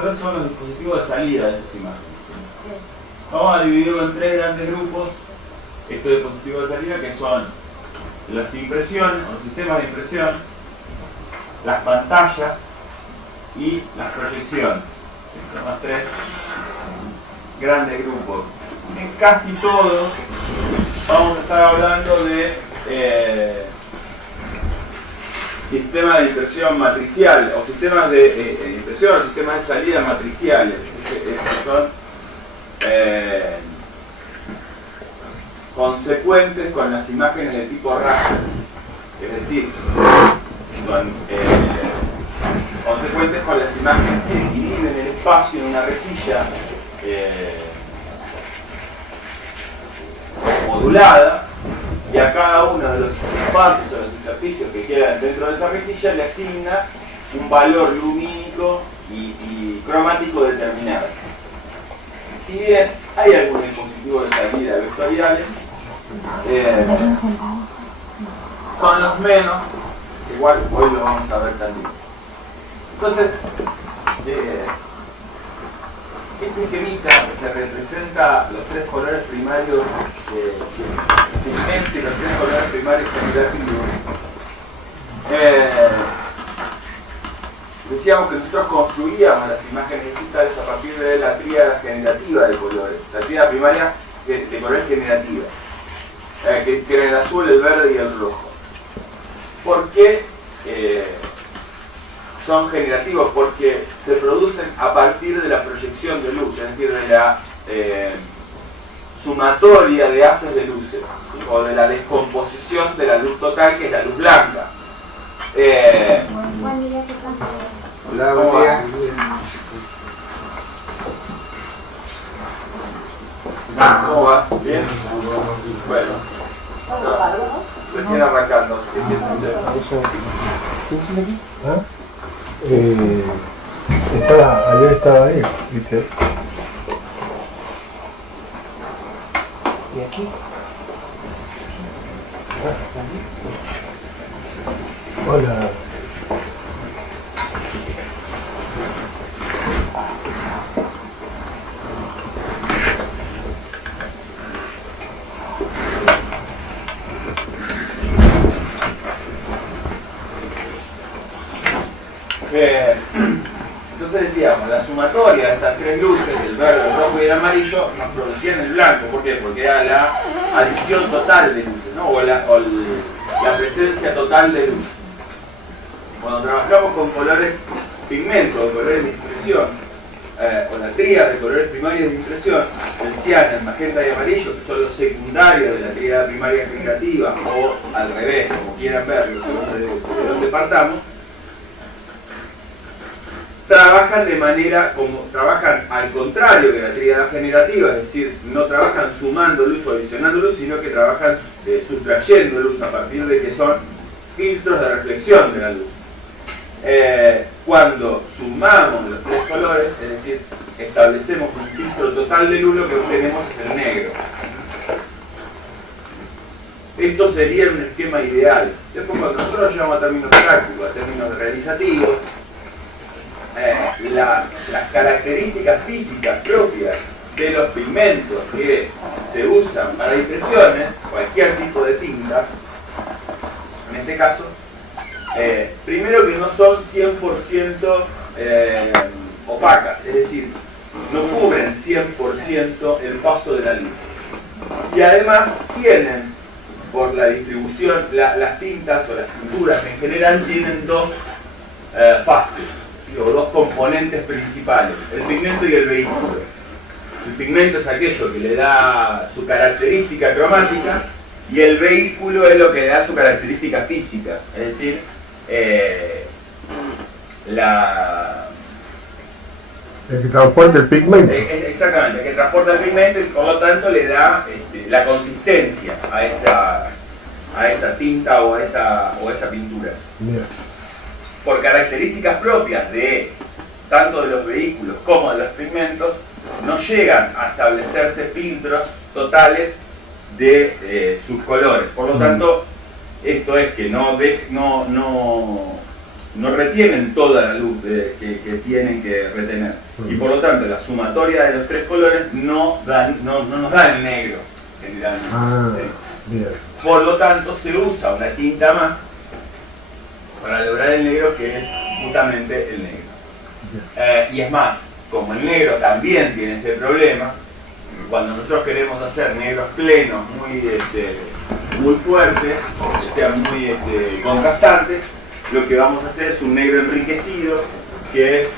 a ver son los dispositivos de salida de esas imágenes. Vamos a dividirlo en tres grandes grupos, estos dispositivos de salida, que son las impresiones, o sistemas de impresión, las pantallas y las proyecciones. Estos son los tres grandes grupos. En casi todos vamos a estar hablando de sistemas de impresión matricial, o sistemas de impresión, o sistemas de salida matriciales. Estos son consecuentes con las imágenes de tipo raster, es decir, son consecuentes con las imágenes que dividen el espacio en una rejilla modulada, y a cada uno de los espacios o los intersticios que quedan dentro de esa rejilla le asigna un valor lumínico y cromático determinado. Si bien hay algunos dispositivos de salida vectoriales, son los menos, igual hoy lo vamos a ver también. Entonces, este esquemita que representa los tres colores primarios pigmento y los tres colores primarios generativos, decíamos que nosotros construíamos las imágenes digitales a partir de la tríada generativa de colores, la tríada primaria de colores generativa, que era el azul, el verde y el rojo. ¿Por qué son generativos? Porque se producen a partir de la proyección de luz, es decir, de la sumatoria de haces de luces, ¿sí? O de la descomposición de la luz total, que es la luz blanca. Hola, buen día. ¿Cómo va? ¿Bien? Bueno. Recién arrancando, así que siéntense. ¿Quién aquí? ¿Ah? Ayer estaba ahí, ¿viste? ¿Y aquí? Hola. Entonces decíamos, la sumatoria de estas tres luces, el verde, el rojo y el amarillo, nos producían el blanco. ¿Por qué? Porque era la adición total de luces, ¿no? O la presencia total de luz. Cuando trabajamos con colores pigmentos, colores de impresión, o la tríada de colores primarios de impresión, el cian, el magenta y el amarillo, que son los secundarios de la tríada primaria generativa, o al revés, como quieran verlo, según de dónde partamos, trabajan de manera, como trabajan al contrario que la tríada generativa, es decir, no trabajan sumando luz o adicionando luz, sino que trabajan sustrayendo luz a partir de que son filtros de reflexión de la luz. Cuando sumamos los tres colores, es decir, establecemos un filtro total de luz, lo que obtenemos es el negro. Esto sería un esquema ideal. Después, cuando nosotros lo llevamos a términos prácticos, a términos realizativos, las características físicas propias de los pigmentos que se usan para impresiones, cualquier tipo de tintas, en este caso, primero que no son 100% opacas, es decir, no cubren 100% el paso de la luz. Y además tienen, por la distribución, las tintas o las pinturas en general tienen dos fases, o dos componentes principales, el pigmento y el vehículo. El pigmento es aquello que le da su característica cromática, y el vehículo es lo que le da su característica física, es decir, el que transporta el pigmento. Exactamente, el que transporta el pigmento, y por lo tanto le da la consistencia a esa tinta o a esa pintura. Mira. Por características propias de tanto de los vehículos como de los pigmentos, no llegan a establecerse filtros totales de sus colores. Por lo tanto, esto es que no no retienen toda la luz que tienen que retener. Y por lo tanto la sumatoria de los tres colores no nos da el negro generalmente. ¿Sí? Bien. Por lo tanto se usa una tinta más para lograr el negro, que es justamente el negro. Y es más, como el negro también tiene este problema, cuando nosotros queremos hacer negros plenos muy fuertes, o que sean muy contrastantes, lo que vamos a hacer es un negro enriquecido, que es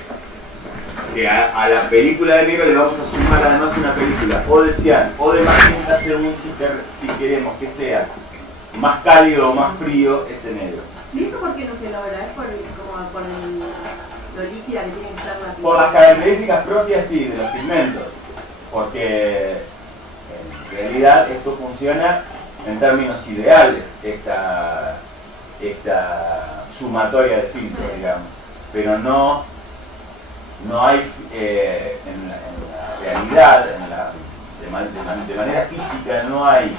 que a la película de negro le vamos a sumar además una película o de cian o de magenta, según si queremos que sea más cálido o más frío ese negro. ¿Y eso por qué no se logra? ¿Es por lo líquida que tiene que estar la tinta? Por las características propias, sí, de los pigmentos, porque en realidad esto funciona en términos ideales, esta sumatoria de filtros, digamos, pero no hay en la realidad, de manera física, no hay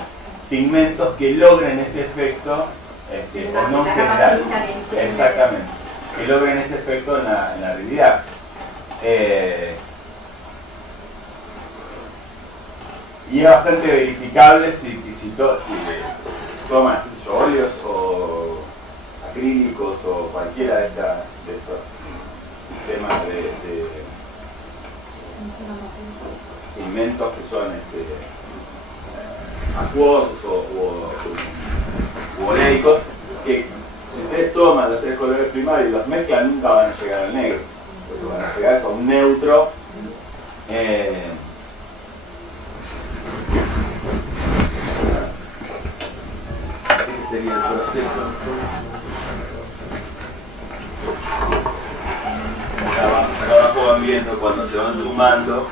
pigmentos que logren ese efecto, o no en general, exactamente, que logren ese efecto en la realidad. Y es bastante verificable si toman óleos o acrílicos o cualquiera de estos sistemas de pigmentos que son acuosos o oleicos, que si ustedes toman los tres colores primarios y los mezclan, nunca van a llegar al negro, porque van a llegar a un neutro. Este sería el proceso. Acá abajo van viendo cuando se van sumando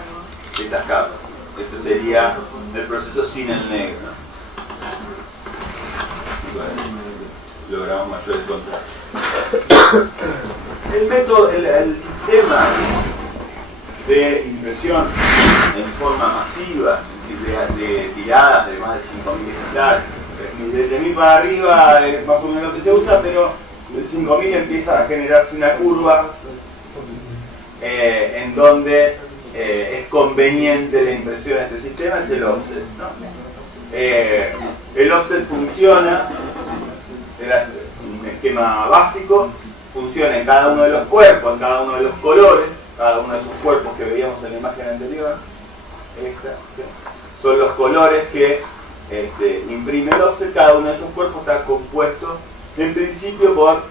esas capas. Esto sería el proceso sin el negro, ¿no? Y bueno, logramos mayores contrastes. El método, el sistema de impresión en forma masiva, de tiradas de más de 5.000 ejemplares, desde 1000 para arriba es más o menos lo que se usa, pero del 5000 empieza a generarse una curva en donde es conveniente la impresión de este sistema, es el offset, ¿no? El offset funciona, un esquema básico, funciona en cada uno de los cuerpos, en cada uno de los colores, cada uno de esos cuerpos que veíamos en la imagen anterior. Son los colores que imprime el offset. Cada uno de esos cuerpos está compuesto en principio por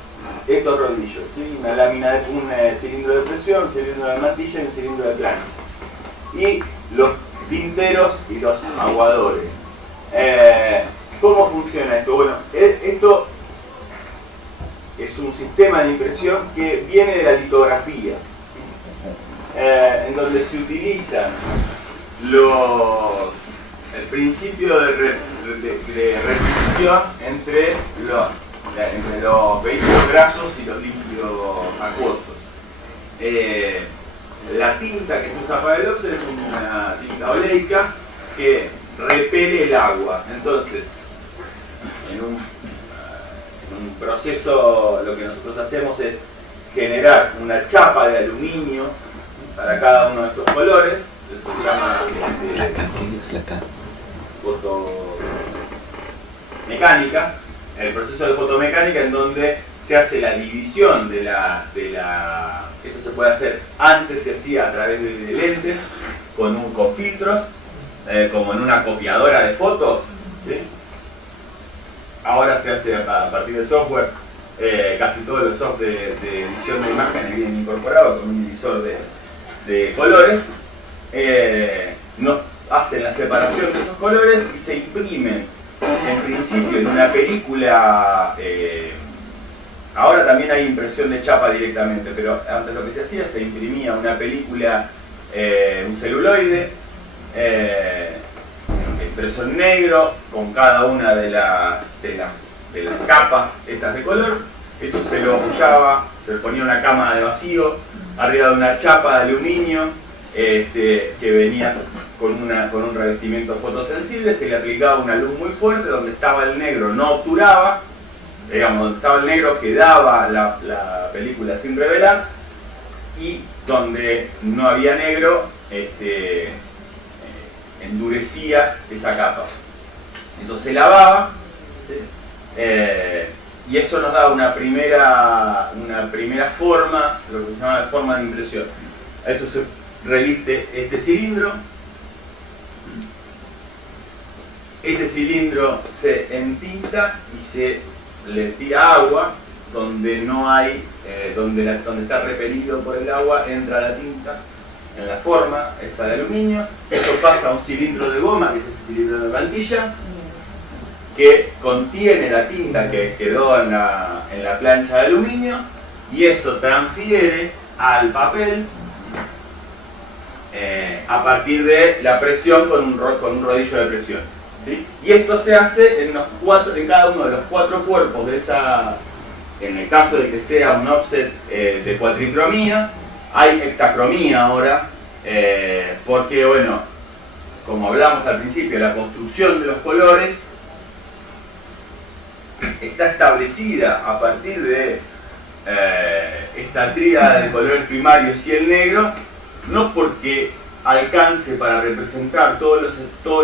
estos rodillos, ¿sí? Una lámina de un cilindro de presión, un cilindro de mantilla y un cilindro de plancha. Y los tinteros y los aguadores. ¿Cómo funciona esto? Bueno, esto es un sistema de impresión que viene de la litografía, en donde se utilizan el principio de restricción entre los vehículos grasos y los líquidos acuosos. La tinta que se usa para el offset es una tinta oleica que repele el agua. Entonces, en un proceso, lo que nosotros hacemos es generar una chapa de aluminio para cada uno de estos colores. Esto se llama fotomecánica, el proceso de fotomecánica, en donde se hace la división de la esto se puede hacer, antes se hacía a través de lentes con filtros, como en una copiadora de fotos, ¿sí? Ahora se hace a partir del software. Casi todos los software de edición de imágenes vienen incorporados con un divisor de colores. Hacen la separación de esos colores y se imprimen en principio en una película. Ahora también hay impresión de chapa directamente, pero antes lo que se hacía, se imprimía una película, un celuloide, impreso en negro, con cada una de las capas estas de color. Eso se lo apoyaba, se le ponía una cámara de vacío arriba de una chapa de aluminio que venía con un revestimiento fotosensible. Se le aplicaba una luz muy fuerte donde estaba el negro, no obturaba, digamos, donde estaba el negro quedaba la película sin revelar, y donde no había negro endurecía esa capa. Eso se lavaba, y eso nos da una primera forma, lo que se llama forma de impresión. A eso se reviste este cilindro. Ese cilindro se entinta y se le tira agua donde no hay, donde está repelido por el agua, entra la tinta en la forma esa de aluminio. Eso pasa a un cilindro de goma, que es este cilindro de mantilla, que contiene la tinta que quedó en la plancha de aluminio, y eso transfiere al papel a partir de la presión con un rodillo de presión, ¿sí? Y esto se hace en cada uno de los 4 cuerpos de esa, en el caso de que sea un offset de cuatricromía. Hay hectacromía ahora, porque bueno, como hablamos al principio, la construcción de los colores está establecida a partir de esta tríada de colores primarios y el negro, no porque alcance para representar todos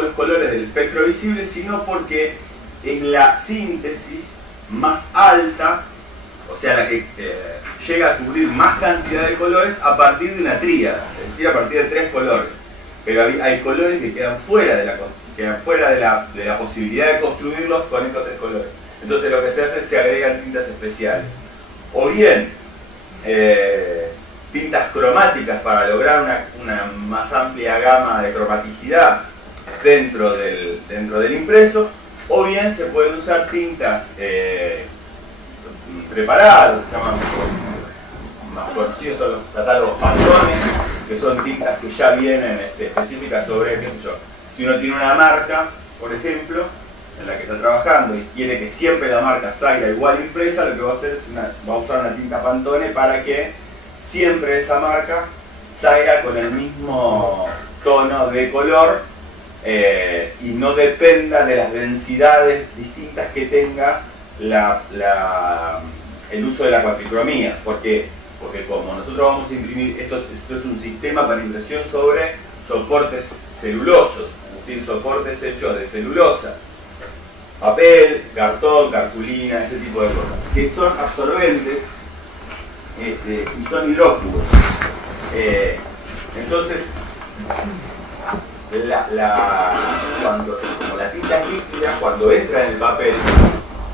los colores del espectro visible, sino porque en la síntesis más alta, o sea, la que llega a cubrir más cantidad de colores a partir de una tríada, es decir, a partir de 3 colores. Pero hay colores que quedan fuera de la posibilidad de construirlos con estos 3 colores. Entonces lo que se hace es se agregan tintas especiales. O bien tintas cromáticas para lograr una más amplia gama de cromaticidad dentro del impreso, o bien se pueden usar tintas preparadas, se llaman, más conocidos son los catálogos Pantone, que son tintas que ya vienen específicas sobre, qué sé yo, si uno tiene una marca, por ejemplo, en la que está trabajando y quiere que siempre la marca salga igual impresa, lo que va a hacer es va a usar una tinta Pantone para que siempre esa marca salga con el mismo tono de color y no dependa de las densidades distintas que tenga el uso de la cuatricromía, porque como nosotros vamos a imprimir, esto es un sistema para impresión sobre soportes celulosos, es decir, soportes hechos de celulosa, papel, cartón, cartulina, ese tipo de cosas, que son absorbentes y son hidrófugos. Entonces, como la tinta es líquida, cuando entra en el papel,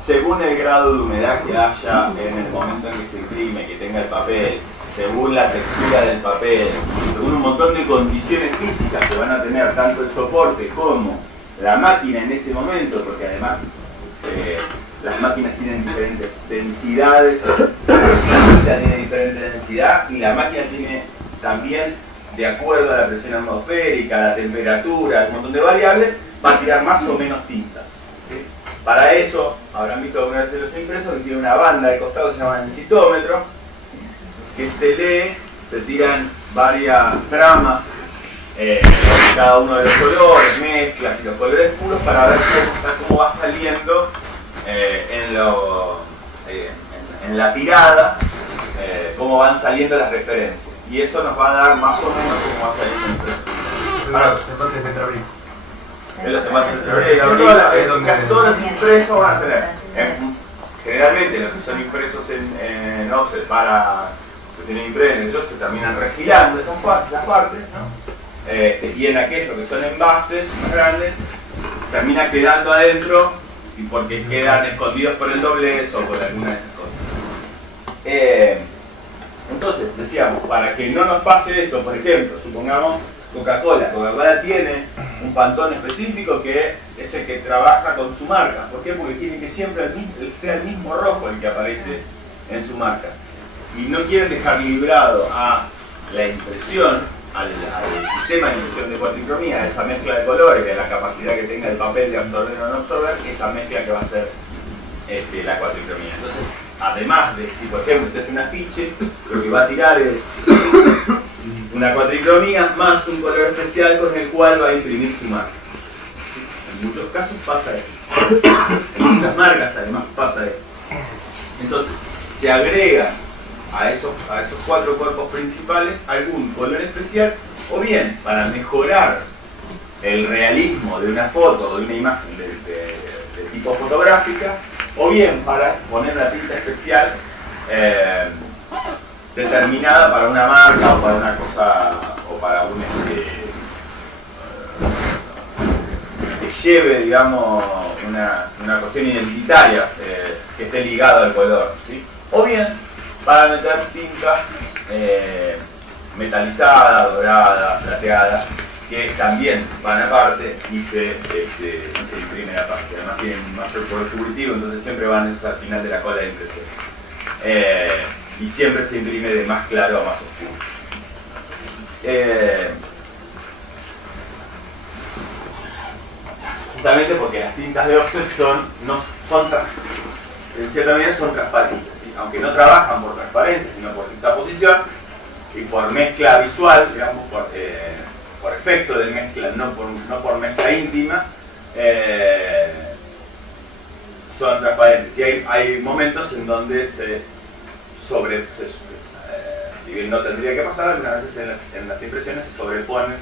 según el grado de humedad que haya en el momento en que se imprime, que tenga el papel, según la textura del papel, según un montón de condiciones físicas que van a tener tanto el soporte como la máquina en ese momento, porque además las máquinas tienen diferentes densidades, la tinta tiene diferente densidad y la máquina tiene también, de acuerdo a la presión atmosférica, la temperatura, un montón de variables, va a tirar más o menos tinta, ¿sí? Para eso, habrán visto alguna vez en los impresos que tiene una banda de costado que se llama densitómetro, que se lee, se tiran varias tramas cada uno de los colores, mezclas y los colores puros para ver cómo va saliendo en la tirada, cómo van saliendo las referencias. Y eso nos va a dar más o menos cómo va a salir el impreso. Los empates de tetrabrico. En los empates de tetrabrico, casi todos los impresos van a tener. Generalmente los que son impresos en offset para que tienen impresos se terminan regilando esas partes, ¿no? Y en aquellos que son envases más grandes termina quedando adentro y porque quedan escondidos por el doblez o por alguna de esas cosas. Entonces decíamos, para que no nos pase eso, por ejemplo, supongamos Coca-Cola tiene un Pantone específico que es el que trabaja con su marca. ¿Por qué? Porque quiere que siempre sea el mismo rojo el que aparece en su marca. Y no quieren dejar librado a la impresión, al sistema de impresión de cuatricromía, a esa mezcla de colores, de la capacidad que tenga el papel de absorber o no absorber, esa mezcla que va a ser la cuatricromía. Entonces, además de, si por ejemplo se hace un afiche, lo que va a tirar es una cuatricromía más un color especial con el cual va a imprimir su marca. En muchos casos pasa esto. En muchas marcas además pasa esto. Entonces, se agrega a esos 4 cuerpos principales algún color especial, o bien para mejorar el realismo de una foto o de una imagen de tipo fotográfica, o bien para poner una tinta especial determinada para una marca o para una cosa o para un que lleve, digamos, una cuestión identitaria que esté ligada al color, ¿sí? O bien para meter tinta metalizada, dorada, plateada, que también van aparte y se imprimen aparte. Además tienen mayor poder cubritivo, entonces siempre van esos al final de la cola de impresión. Y siempre se imprime de más claro a más oscuro. Justamente porque las tintas de offset en cierta medida son transparentes, ¿sí? Aunque no trabajan por transparencia, sino por juxtaposición y por mezcla visual, digamos, por efecto de mezcla, no por mezcla íntima, son transparentes. Y hay momentos en donde si bien no tendría que pasar, algunas veces en las impresiones se sobreponen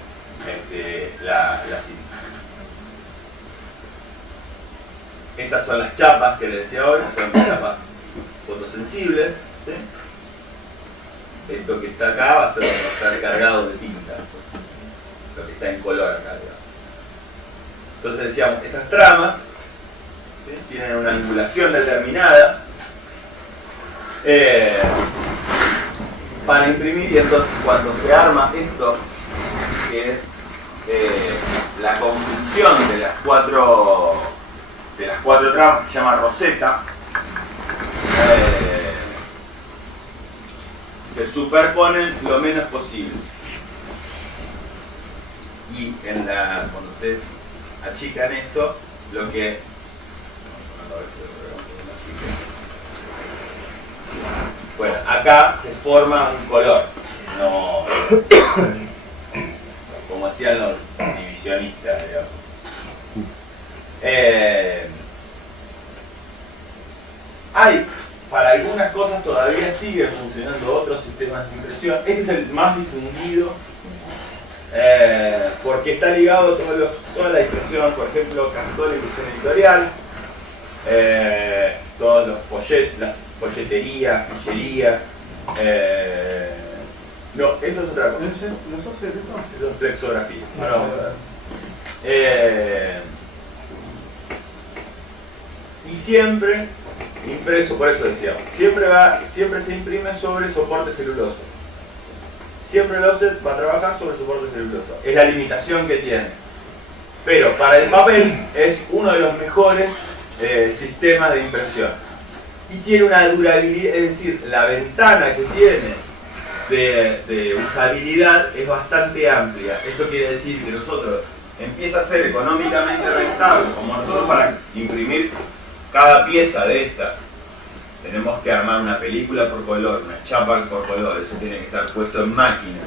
las tintas. Estas son las chapas que les decía ahora, son chapas fotosensibles, ¿sí? Esto que está acá va a estar cargado de tinta, lo que está en color acá, digamos. Entonces decíamos, estas tramas, ¿sí?, tienen una angulación determinada para imprimir, y entonces cuando se arma esto, que es la conjunción de las cuatro tramas, que se llama roseta, se superponen lo menos posible. Y cuando ustedes achican esto, bueno, acá se forma un color, no como hacían los divisionistas, digamos. Para algunas cosas todavía sigue funcionando otros sistemas de impresión. Este es el más difundido porque está ligado a toda la impresión, por ejemplo, casi toda la impresión editorial, todos los las folleterías, ficherías. No, eso es otra cosa. Eso es flexografía. Ahora vamos a ver. Y siempre impreso, por eso decíamos, siempre se imprime sobre soporte celuloso. Siempre el offset va a trabajar sobre soporte celuloso. Es la limitación que tiene. Pero para el papel es uno de los mejores sistemas de impresión. Y tiene una durabilidad, es decir, la ventana que tiene de usabilidad es bastante amplia. Esto quiere decir que nosotros empieza a ser económicamente rentable, como nosotros para imprimir cada pieza de estas tenemos que armar una película por color, una chapa por color, eso tiene que estar puesto en máquina,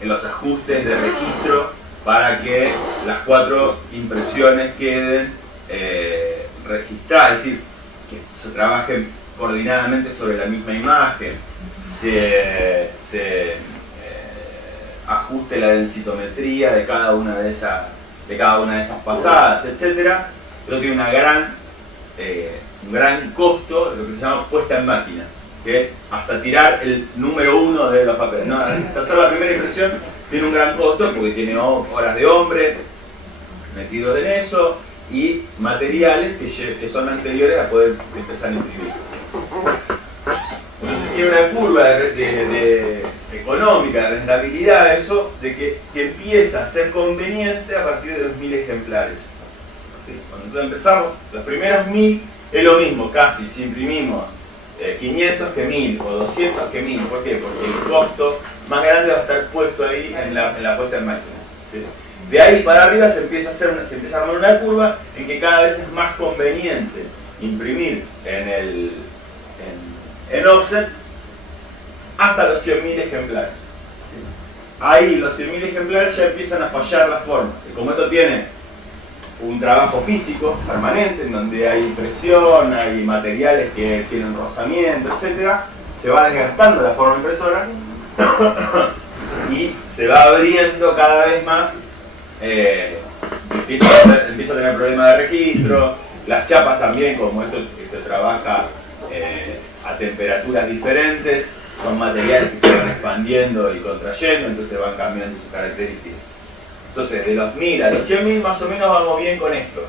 en los ajustes de registro para que las 4 impresiones queden registradas, es decir, que se trabajen coordinadamente sobre la misma imagen, se ajuste la densitometría de cada una de esas pasadas, etc. Eso tiene un gran costo, lo que se llama puesta en máquina, que es hasta tirar el número 1 de los papeles, ¿no? Hasta hacer la primera impresión tiene un gran costo porque tiene horas de hombre metidos en eso y materiales que son anteriores a poder empezar a imprimir. Entonces tiene una curva económica, de rentabilidad, eso, de que empieza a ser conveniente a partir de los 1000 ejemplares. ¿Sí? Cuando nosotros empezamos, los primeros 1000 es lo mismo, casi, si imprimimos 500 que 1000 o 200 que 1000. ¿Por qué? Porque el costo más grande va a estar puesto ahí en la puesta en máquina. ¿Sí? De ahí para arriba se empieza a armar una curva en que cada vez es más conveniente imprimir en offset hasta los 100.000 ejemplares. ¿Sí? Ahí los 100.000 ejemplares ya empiezan a fallar la forma. Y como esto tiene un trabajo físico permanente en donde hay impresión, hay materiales que tienen rozamiento, etc. Se va desgastando la forma impresora y se va abriendo cada vez más, empieza a tener problemas de registro. Las chapas también, como esto trabaja a temperaturas diferentes, son materiales que se van expandiendo y contrayendo, entonces van cambiando sus características. Entonces, de los 1000 a los 100.000 más o menos vamos bien con esto.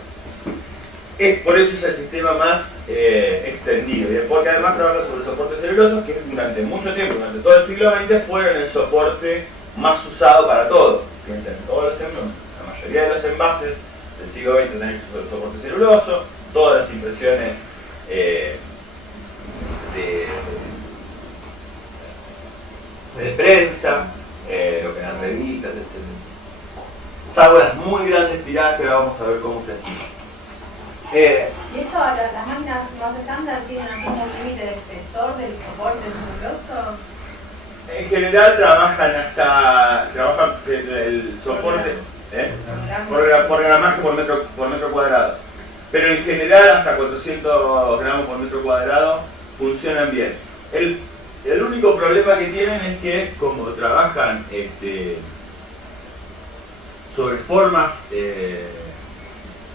Por eso es el sistema más extendido, porque además trabaja sobre soportes celulosos que durante mucho tiempo, durante todo el siglo XX, fueron el soporte más usado para todo. Fíjense, la mayoría de los envases del siglo XX tenían soporte celuloso, todas las impresiones de prensa, lo que eran revistas, etc. Salvo las muy grandes tiradas que ahora vamos a ver cómo se hacía. ¿Y eso, las máquinas más estándar tienen algún límite de espesor del soporte celuloso? En general trabajan el soporte por gramaje por metro cuadrado. Pero en general hasta 400 gramos por metro cuadrado funcionan bien. El único problema que tienen es que como trabajan sobre formas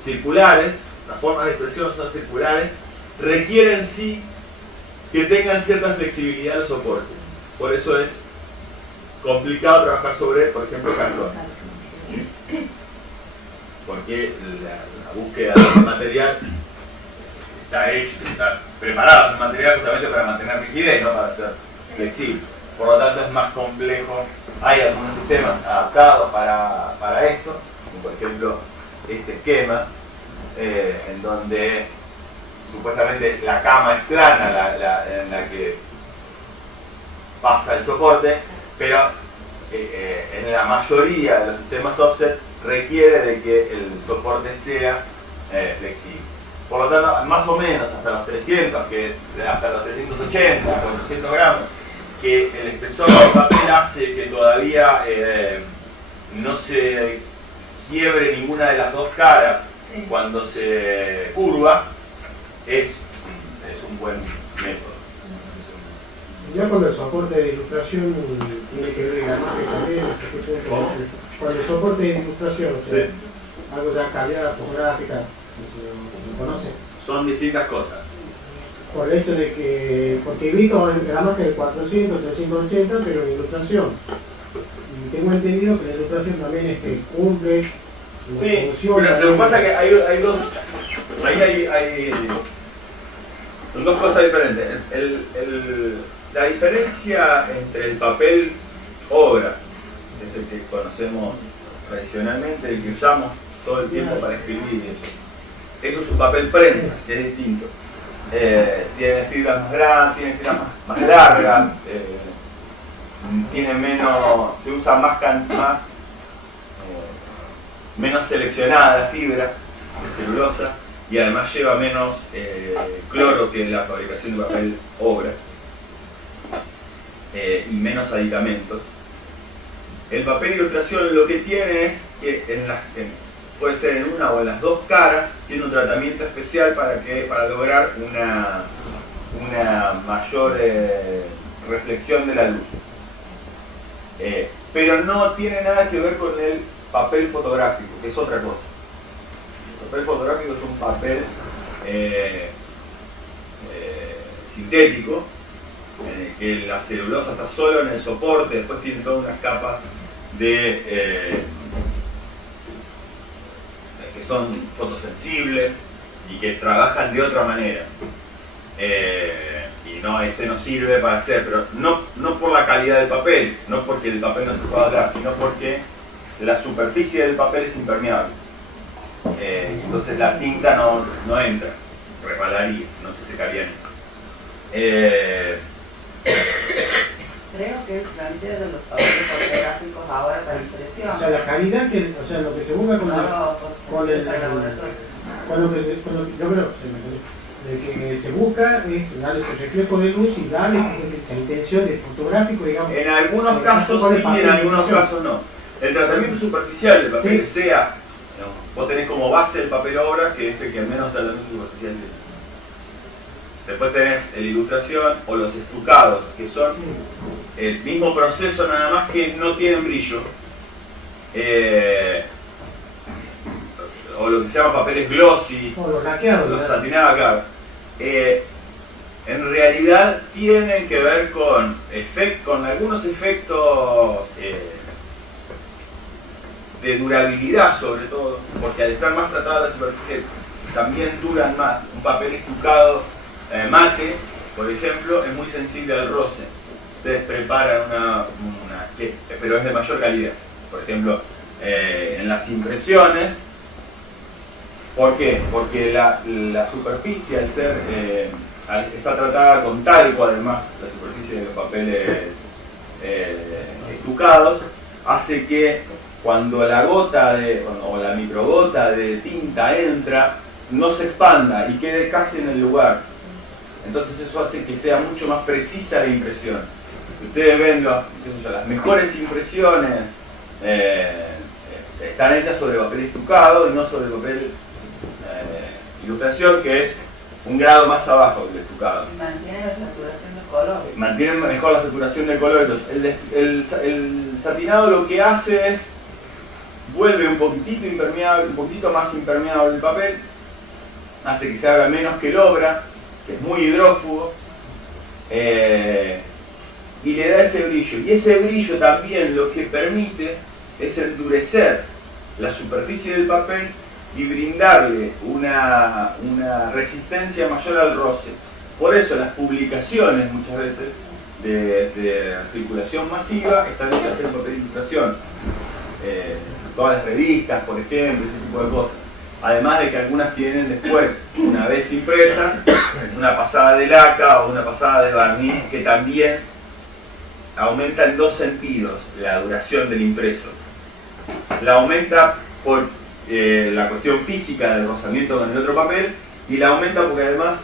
circulares, las formas de expresión son circulares, requieren sí que tengan cierta flexibilidad los soportes. Por eso es complicado trabajar sobre, por ejemplo, cartón. Porque la búsqueda del material está hecho, está preparado ese material justamente para mantener rigidez, no para ser flexible. Por lo tanto es más complejo. Hay algunos sistemas adaptados para esto, como por ejemplo este esquema, en donde supuestamente la cama es plana, en la que pasa el soporte, pero en la mayoría de los sistemas offset requiere de que el soporte sea flexible. Por lo tanto, más o menos hasta los 300, hasta los 380, 400 gramos, que el espesor del papel hace que todavía no se quiebre ninguna de las dos caras cuando se curva, es un buen método. Ya cuando el soporte de ilustración tiene que ver gramaje también, cuando el soporte de ilustración, algo ya calidad fotográfica, ¿lo conoce? Son distintas cosas. Por el hecho de que, porque he visto el gramaje de 400, 380, pero en ilustración. Y tengo entendido que la ilustración también cumple. Sí, pero lo que pasa es que hay dos. Son dos cosas diferentes. La diferencia entre el papel obra, que es el que conocemos tradicionalmente, el que usamos todo el tiempo para escribir, eso es un papel prensa, que es distinto. Tiene fibras más grandes, tiene fibras más largas, tiene menos, se usa menos seleccionada la fibra de celulosa y además lleva menos cloro que la fabricación de papel obra y menos aditamentos. El papel ilustración lo que tiene es que puede ser en una o en las dos caras, tiene un tratamiento especial para lograr una mayor reflexión de la luz. Pero no tiene nada que ver con el papel fotográfico, que es otra cosa. El papel fotográfico es un papel sintético, en el que la celulosa está solo en el soporte, después tiene todas unas capas que son fotosensibles y que trabajan de otra manera. Y ese no sirve para hacer, pero no por la calidad del papel, no porque el papel no se pueda hablar, sino porque la superficie del papel es impermeable. Entonces la tinta no entra, resbalaría, no se secaría. Creo que es la idea de los papeles fotográficos ahora para impresión. O sea, la calidad lo que se busca con yo creo que se busca es darle ese reflejo de luz y darle esa intención de fotográfico, digamos. En algunos casos sí, en algunos casos no. El tratamiento superficial del papel, sea Digamos, vos tenés como base el papel obra, que es el que al menos da la luz superficial. Después tenés la ilustración o los estucados, que son el mismo proceso, nada más que no tienen brillo. O lo que se llama papeles glossy, O los laqueados. los satinados, claro. En realidad tienen que ver con algunos efectos de durabilidad, sobre todo, porque al estar más tratada la superficie también duran más. Un papel estucado mate, por ejemplo, es muy sensible al roce. Ustedes preparan pero es de mayor calidad. Por ejemplo, en las impresiones, ¿por qué? Porque la superficie, al ser está tratada con talco, además, la superficie de los papeles estucados, hace que cuando la gota o la microgota de tinta entra, no se expanda y quede casi en el lugar. Entonces eso hace que sea mucho más precisa la impresión. Si ustedes ven las mejores impresiones están hechas sobre papel estucado y no sobre papel ilustración, que es un grado más abajo del estucado. Mantiene la saturación del color. Mantienen mejor la saturación del color. Entonces, el satinado lo que hace es vuelve un poquitito más impermeable el papel, hace que se haga menos que el obra, que es muy hidrófugo, y le da ese brillo. Y ese brillo también lo que permite es endurecer la superficie del papel y brindarle una resistencia mayor al roce. Por eso las publicaciones muchas veces de circulación masiva están hechas en papel de ilustración. Todas las revistas, por ejemplo, ese tipo de cosas. Además de que algunas tienen después, una vez impresas, una pasada de laca o una pasada de barniz, que también aumenta en dos sentidos la duración del impreso. La aumenta por la cuestión física del rozamiento con el otro papel, y la aumenta porque además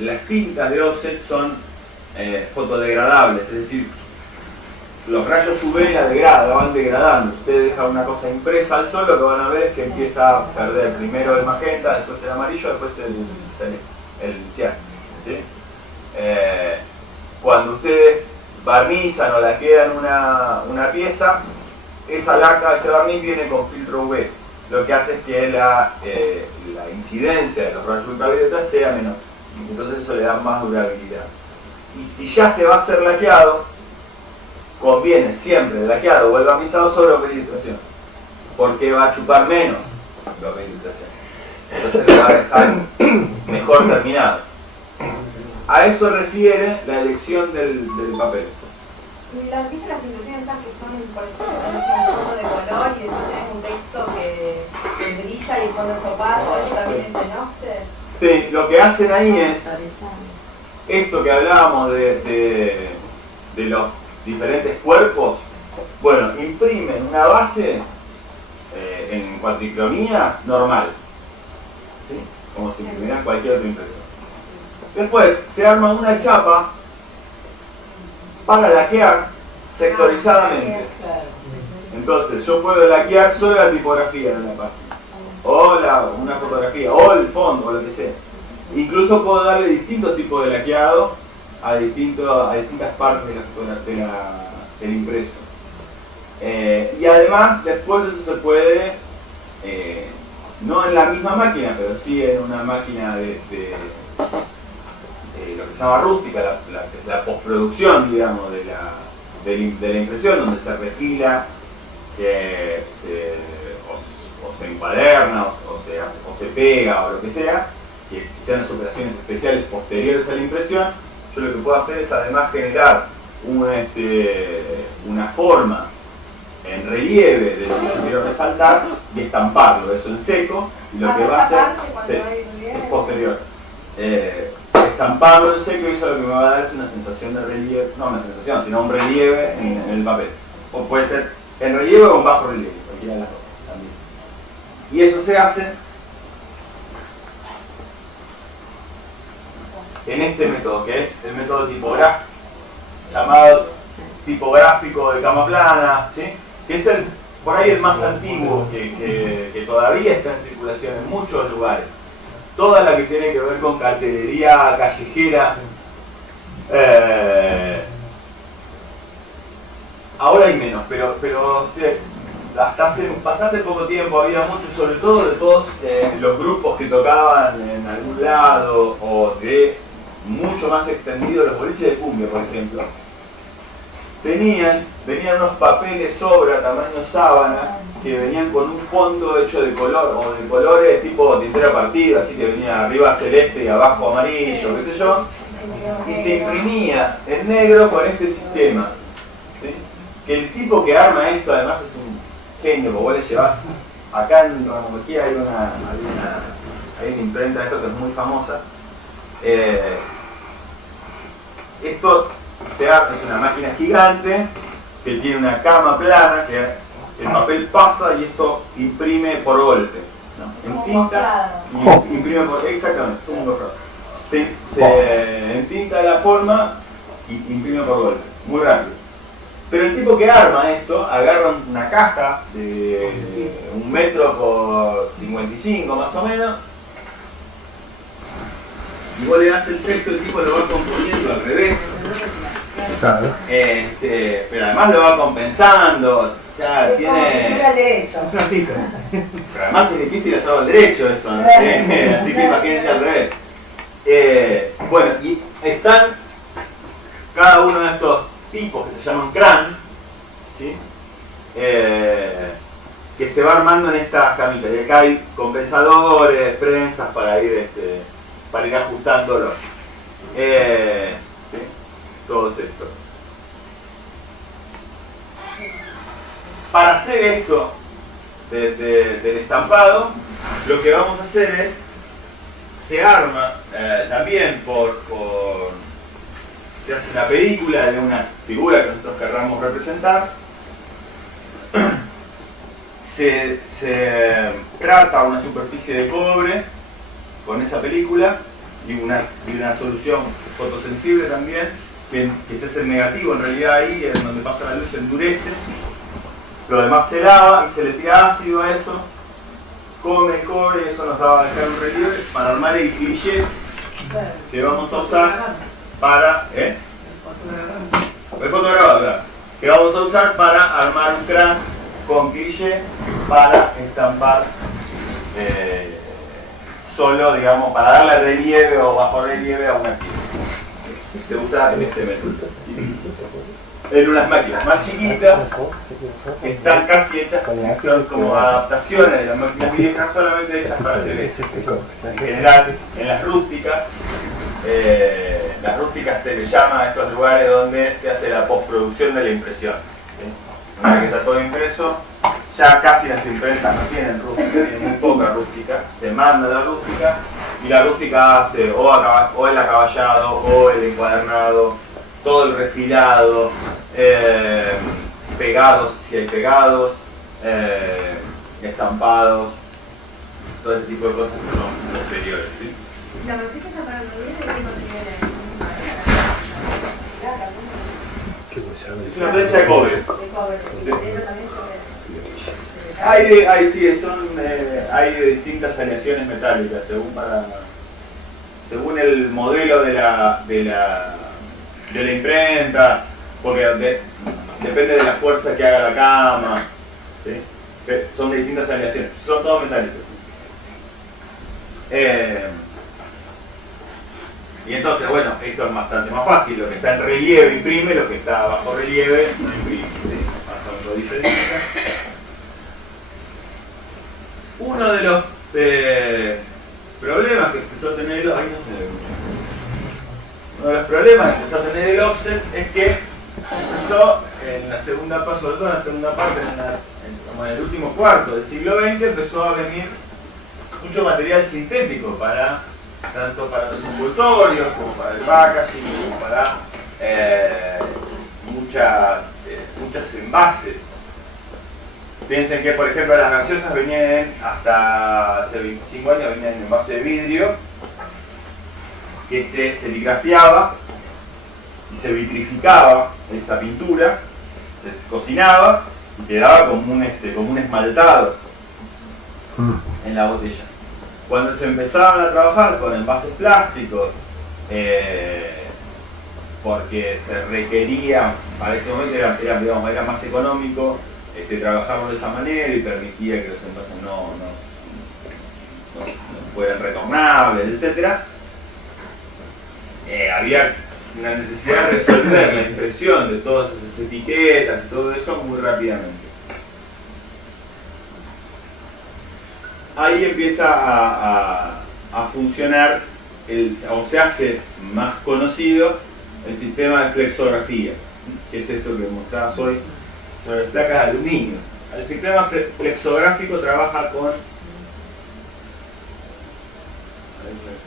las tintas de offset son fotodegradables, es decir, los rayos UV la van degradando. Usted deja una cosa impresa al sol, lo que van a ver es que empieza a perder primero el magenta, después el amarillo, después el cian, ¿sí? Cuando ustedes barnizan o laquean una pieza, esa laca, ese barniz viene con filtro UV, lo que hace es que la incidencia de los rayos ultravioletas sea menor, entonces eso le da más durabilidad. Y si ya se va a hacer laqueado, conviene siempre el laqueado o el barnizado sobre papel de ilustración, porque va a chupar menos el papel de ilustración, entonces le va a dejar mejor terminado. A eso refiere la elección del papel. ¿Y las viste las ilustraciones esas que son, por ejemplo, un fondo de color y después tenés un texto que brilla y el fondo es opaco? ¿Eso también es en offset? Sí, lo que hacen ahí es esto que hablábamos de los diferentes cuerpos. Bueno, imprimen una base en cuatricromía normal, ¿sí? Como si imprimieran cualquier otro impresor. Después se arma una chapa para laquear sectorizadamente. Entonces yo puedo laquear solo la tipografía de la página, o una fotografía, o el fondo, o lo que sea. Incluso puedo darle distintos tipos de laqueado a distintas partes del impreso. Y además después eso se puede, no en la misma máquina, pero sí en una máquina de lo que se llama rústica, la postproducción, digamos, de la impresión, donde se refila, o se encuaderna, o se pega, o lo que sea, que sean las operaciones especiales posteriores a la impresión. Yo lo que puedo hacer es además generar una forma en relieve de lo que yo quiero resaltar y estamparlo, eso en seco, y lo que va a hacer es posterior. Estamparlo en seco, y eso lo que me va a dar es una sensación de relieve, no una sensación, sino un relieve en el papel. O puede ser en relieve o en bajo relieve, cualquiera de las dos también. Y eso se hace en este método, que es el método tipográfico, llamado tipográfico de cama plana, ¿sí? Que es por ahí el más antiguo, que todavía está en circulación en muchos lugares. Toda la que tiene que ver con cartelería callejera. Ahora hay menos, pero hasta hace bastante poco tiempo había mucho, sobre todo de todos los grupos que tocaban en algún lado, o de mucho más extendido, los boliches de cumbia, por ejemplo. Venían unos papeles sobra, tamaño sábana, que venían con un fondo hecho de color, o de colores tipo tintera partida, así que venía arriba celeste y abajo amarillo, qué sé yo, y se imprimía en negro con este sistema, ¿sí? Que el tipo que arma esto además es un genio, porque vos le llevas, acá en Ramos Mejía hay una imprenta de esto que es muy famosa. Esto es una máquina gigante que tiene una cama plana, que el papel pasa y esto imprime por golpe, ¿no? En tinta, y imprime por, exactamente, como un borrador. Se entinta la forma y imprime por golpe, muy rápido. Pero el tipo que arma esto agarra una caja de 1 metro por 55 más o menos, y vos le das el texto, el tipo lo va componiendo al revés. Claro. Pero además lo va compensando, ya tiene... Es una fija. Pero además es difícil hacerlo al derecho eso, ¿no? Así que imagínense al revés. Bueno, y están cada uno de estos tipos que se llaman CRAN, ¿sí? Que se va armando en estas camitas, y acá hay compensadores, prensas para ir ajustándolo. ¿Sí? Todos estos. Para hacer esto del estampado, lo que vamos a hacer es, se arma también se hace una película de una figura que nosotros querramos representar, se trata una superficie de cobre con esa película y una solución fotosensible también, que se hace el negativo en realidad ahí, en donde pasa la luz, se endurece, lo demás se lava y se le tira ácido a eso, come el cobre y eso nos va a dejar un relieve para armar el cliché que vamos a usar para... el fotograma, claro, que vamos a usar para armar un CRAN con cliché para estampar solo, digamos, para darle relieve o bajo relieve a una pieza. Se usa en este método. En unas máquinas más chiquitas, que están casi hechas, son como adaptaciones de las máquinas viejas, solamente hechas para hacer esto. En general, en las rústicas se le llama a estos lugares donde se hace la postproducción de la impresión, ¿sí? Una vez que está todo impreso, ya casi las imprentas no tienen rústica, tienen muy poca rústica, se manda la rústica y la rústica hace o el acaballado o el encuadernado, todo el refilado, pegados, si hay pegados, estampados, todo ese tipo de cosas que son posteriores, ¿sí? La rosita está para el rodillo y el material Es una plancha de cobre. de cobre. Sí. Eso también Hay distintas aleaciones metálicas según el modelo de la imprenta, porque depende de la fuerza que haga la cama, ¿sí? Son de distintas aleaciones, son todos metálicos. Y entonces, bueno, esto es bastante más fácil, lo que está en relieve imprime, lo que está bajo relieve no imprime, ¿sí? Más o menos diferencia. Uno de los problemas que empezó a tener el offset es que empezó en la segunda parte, sobre todo en la segunda parte, como en el último cuarto del siglo XX, empezó a venir mucho material sintético tanto para los envoltorios como para el packaging, como para muchos envases. Piensen que, por ejemplo, las gaseosas venían hasta hace 25 años venían en envase de vidrio que se serigrafiaba y se vitrificaba esa pintura, se cocinaba y quedaba como un esmaltado en la botella. Cuando se empezaron a trabajar con envases plásticos, porque se requería, para ese momento era más económico trabajarlo de esa manera y permitía que los envases no fueran retornables, etc. Había una necesidad de resolver la impresión de todas esas etiquetas y todo eso muy rápidamente. Ahí empieza a funcionar, o se hace más conocido, el sistema de flexografía, que es esto que mostrabas hoy sobre las placas de aluminio. El sistema flexográfico trabaja con...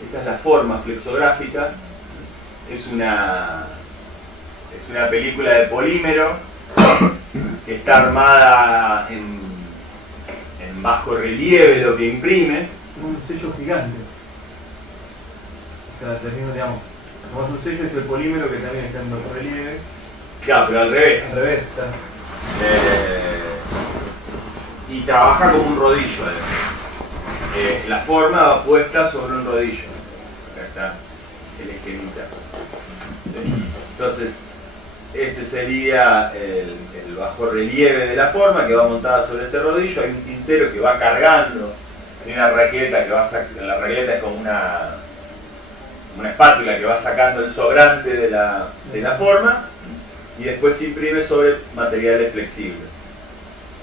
Esta es la forma flexográfica. Es una película de polímero que está armada en bajo relieve lo que imprime. Un sello gigante. O sea, digamos, un sello es el polímero que también está en bajo relieve. Claro, pero al revés. Al revés está. Y trabaja como un rodillo. La forma va puesta sobre un rodillo. Acá está el esquemita. Entonces, este sería el bajo relieve de la forma que va montada sobre este rodillo. Hay un tintero que va cargando. Hay una raqueta que va sacando. La raqueta es como una espátula que va sacando el sobrante de la forma. Y después se imprime sobre materiales flexibles.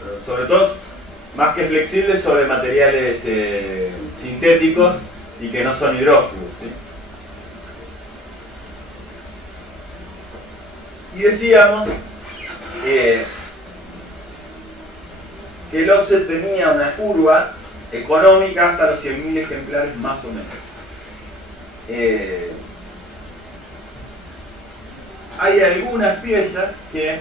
Pero sobre todo, más que flexibles, sobre materiales sintéticos y que no son hidrófugos, ¿sí? Y decíamos que el offset tenía una curva económica hasta los 100.000 ejemplares más o menos. Hay algunas piezas que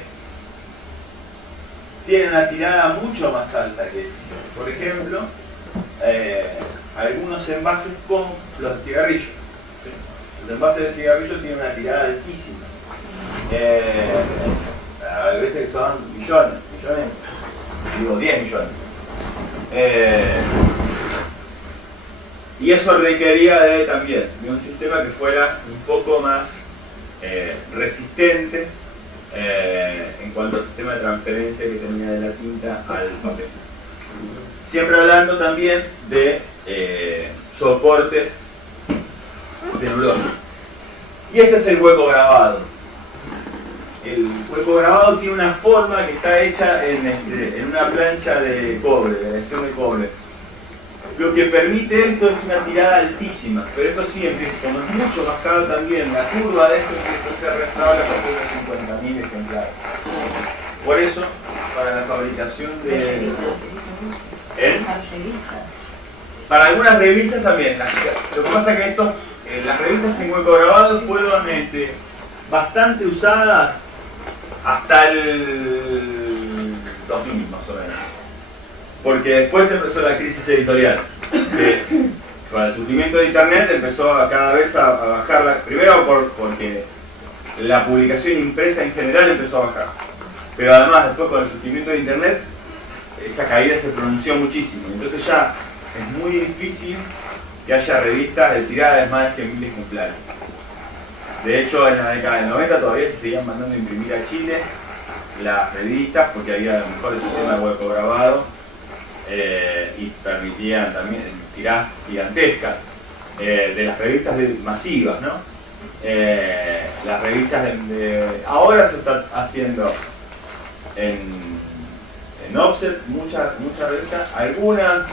tienen una tirada mucho más alta que eso. Por ejemplo, algunos envases como los de cigarrillos. ¿Sí? Los envases de cigarrillos tienen una tirada altísima. A veces que son millones, digo 10 millones. Y eso requería también de un sistema que fuera un poco más resistente en cuanto al sistema de transferencia que tenía de la tinta al papel. Siempre hablando también de soportes celulósicos. Y este es el hueco grabado. El hueco grabado tiene una forma que está hecha en una plancha de cobre, de aleación de cobre. Lo que permite esto es una tirada altísima, pero esto sí empieza, como es mucho más caro también, la curva de esto empieza a ser restable a partir de 50.000 ejemplares. Por eso, para la fabricación de... Para algunas revistas también. Lo que pasa es que las revistas en hueco grabado fueron bastante usadas hasta el 2000 más o menos. Porque después empezó la crisis editorial. Con el surgimiento de internet empezó cada vez a bajar, primero porque la publicación impresa en general empezó a bajar. Pero además después con el surgimiento de internet esa caída se pronunció muchísimo. Entonces ya es muy difícil que haya revistas de tirada de más de 100.000 ejemplares. De hecho, en la década del 90 todavía se seguían mandando a imprimir a Chile las revistas porque había el mejor sistema de hueco grabado y permitían también tiradas gigantescas de las revistas masivas, ¿no? Las revistas ahora se está haciendo en offset muchas revistas, algunas,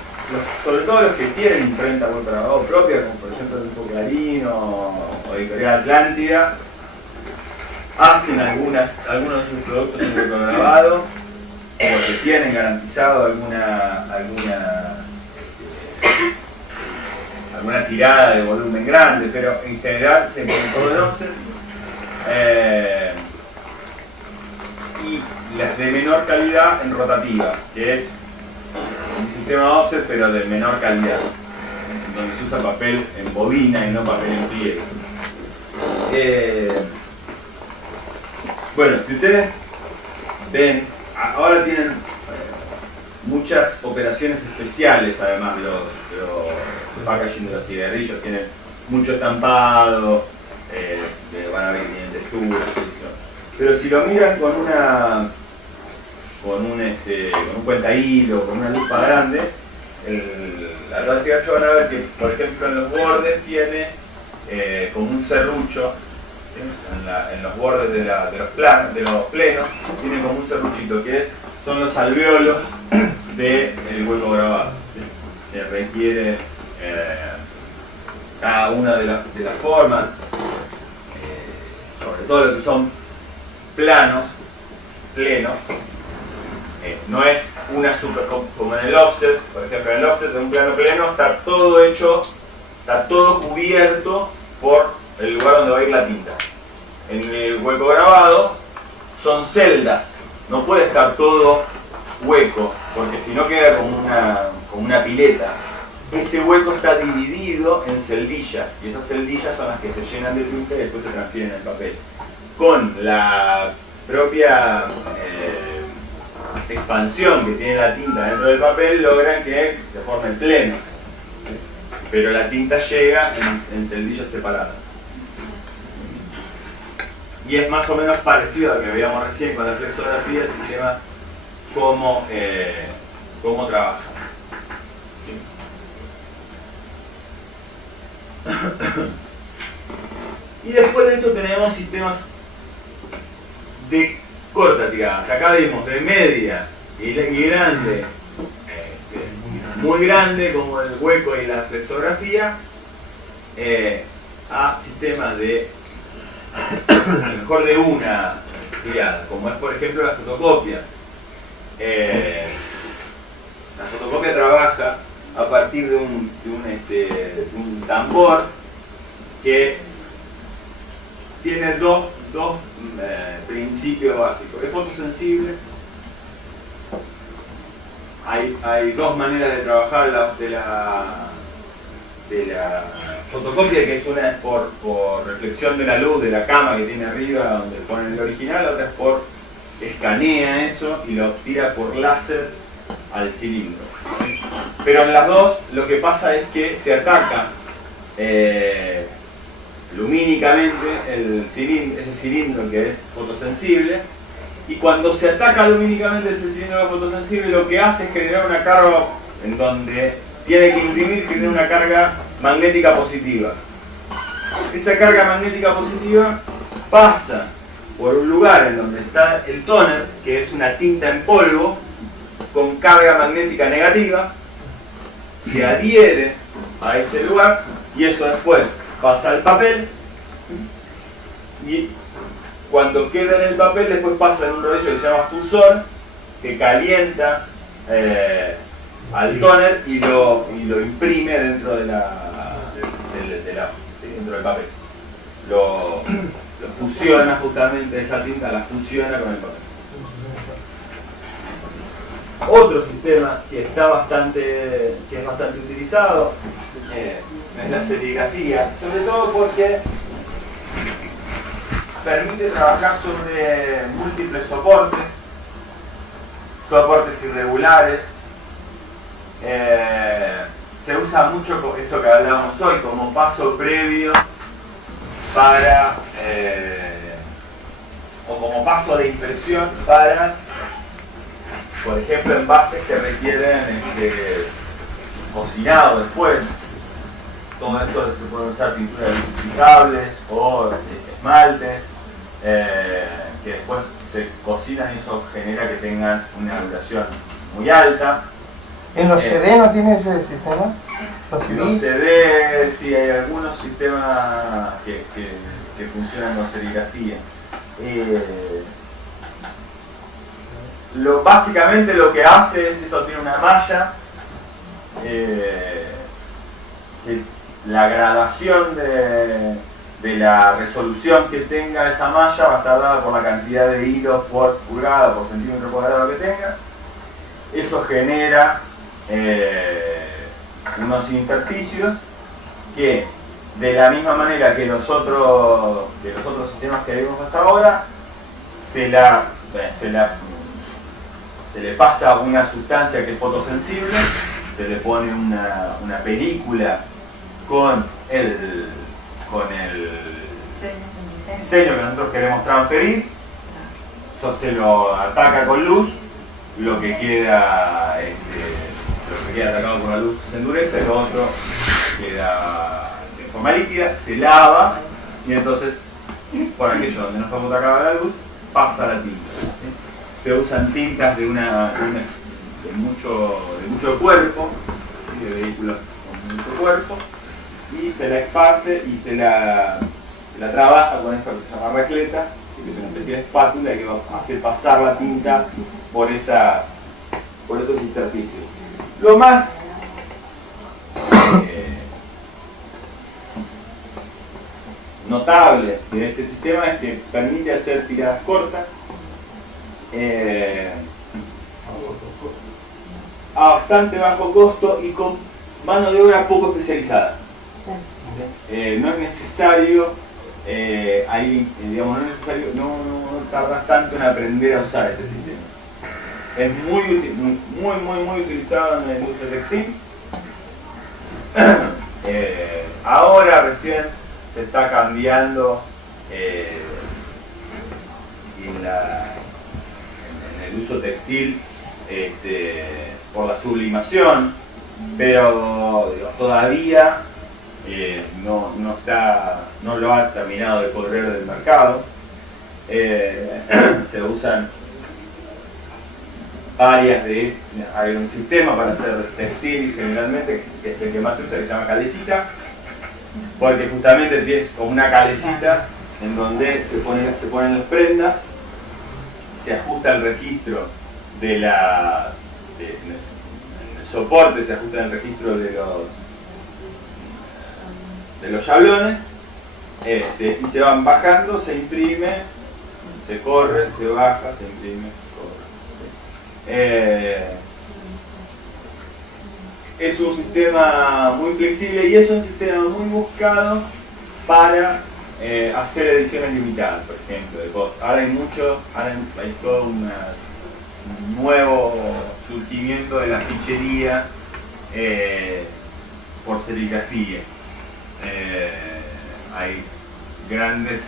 sobre todo los que tienen imprenta hueco grabado propia, como por ejemplo el Grupo Clarín o Editorial Atlántida, hacen algunos de sus productos en hueco grabado porque tienen garantizado alguna tirada de volumen grande, pero en general se impone todo en offset. Y las de menor calidad en rotativa, que es un sistema offset pero de menor calidad, donde se usa papel en bobina y no papel en pliegue. Bueno, si ustedes ven, ahora tienen muchas operaciones especiales, además, los packaging de los cigarrillos tienen mucho estampado, van a ver que tienen texturas, pero si lo miran con un cuentahilo, con una lupa grande, la tapa de cigarrillo van a ver que, por ejemplo, en los bordes tiene como un serrucho, ¿sí? En los bordes de los plenos tiene como un serruchito que son los alvéolos del hueco grabado, ¿sí? Que requiere cada una de las formas, sobre todo lo que son plenos, no es una super como en el offset. Por ejemplo, en el offset de un plano pleno está todo hecho, está todo cubierto por el lugar donde va a ir la tinta. En el hueco grabado son celdas, no puede estar todo hueco, porque si no queda como una pileta. Ese hueco está dividido en celdillas, y esas celdillas son las que se llenan de tinta y después se transfieren al papel. Con la propia expansión que tiene la tinta dentro del papel, logran que se forme el pleno, pero la tinta llega en celdillas separadas. Y es más o menos parecido a lo que veíamos recién con la flexografía, el sistema cómo trabaja. Y después de esto tenemos sistemas de corta tirada. Acá vimos de media y grande, muy grande como el hueco y la flexografía, a sistemas de a lo mejor de una tirada, como es por ejemplo la fotocopia. La fotocopia trabaja a partir de un tambor que tiene dos principios básicos. Es fotosensible. Hay dos maneras de trabajar de la fotocopia, que es una es por reflexión de la luz de la cama que tiene arriba donde ponen el original, la otra es escanea eso y lo tira por láser al cilindro. ¿Sí? Pero en las dos lo que pasa es que se ataca lumínicamente ese cilindro que es fotosensible, y cuando se ataca lumínicamente ese cilindro fotosensible, lo que hace es generar una carga en donde tiene que imprimir, genera una carga magnética positiva. Esa carga magnética positiva pasa por un lugar en donde está el tóner, que es una tinta en polvo con carga magnética negativa, se adhiere a ese lugar y eso después pasa al papel, y cuando queda en el papel después pasa en un rodillo que se llama fusor, que calienta al tóner y lo imprime dentro dentro del papel. Lo fusiona justamente, esa tinta la fusiona con el papel. Otro sistema que es bastante utilizado es la serigrafía, sobre todo porque permite trabajar sobre múltiples soportes irregulares. Se usa mucho esto que hablábamos hoy como paso previo para o como paso de impresión para, por ejemplo, envases que requieren cocinado después. Todo esto se puede usar pinturas identificables o esmaltes que después se cocinan y eso genera que tengan una duración muy alta. ¿En los CD no tiene ese sistema? Los CD, sí, hay algunos sistemas que funcionan con serigrafía. Básicamente lo que hace es, esto tiene una malla, que la gradación de la resolución que tenga esa malla va a estar dada por la cantidad de hilos por pulgada, por centímetro cuadrado que tenga. Eso genera unos intersticios que, de la misma manera que los otros se le pasa una sustancia que es fotosensible, se le pone una película con el diseño que nosotros queremos transferir, eso se lo ataca con luz, lo que queda atacado con la luz se endurece, lo otro queda de forma líquida, se lava y entonces por aquello donde no está atacada la luz pasa la tinta. Se usan tintas de mucho cuerpo, ¿sí? De vehículos con mucho cuerpo, y se la esparce y se la trabaja con eso que se llama racleta, que es una especie de espátula que va a hacer pasar la tinta por esos intersticios. Lo más notable de este sistema es que permite hacer tiradas cortas a bastante bajo costo y con mano de obra poco especializada. No es necesario, no tardas tanto en aprender a usar este sistema. Es muy utilizado en la industria textil. Ahora recién se está cambiando en el uso textil por la sublimación, pero todavía no lo ha terminado de correr del mercado. Se usan hay un sistema para hacer textil generalmente, que es el que más se usa, que se llama calecita, porque justamente tienes como una calecita en donde se ponen las prendas, se ajusta el registro en el soporte se ajusta el registro de los yablones, y se van bajando, se imprime, se corre, se baja, se imprime, se corre. Es un sistema muy flexible y es un sistema muy buscado para hacer ediciones limitadas, por ejemplo, de cosas. Ahora hay todo un nuevo surgimiento de la fichería por serigrafía. Hay grandes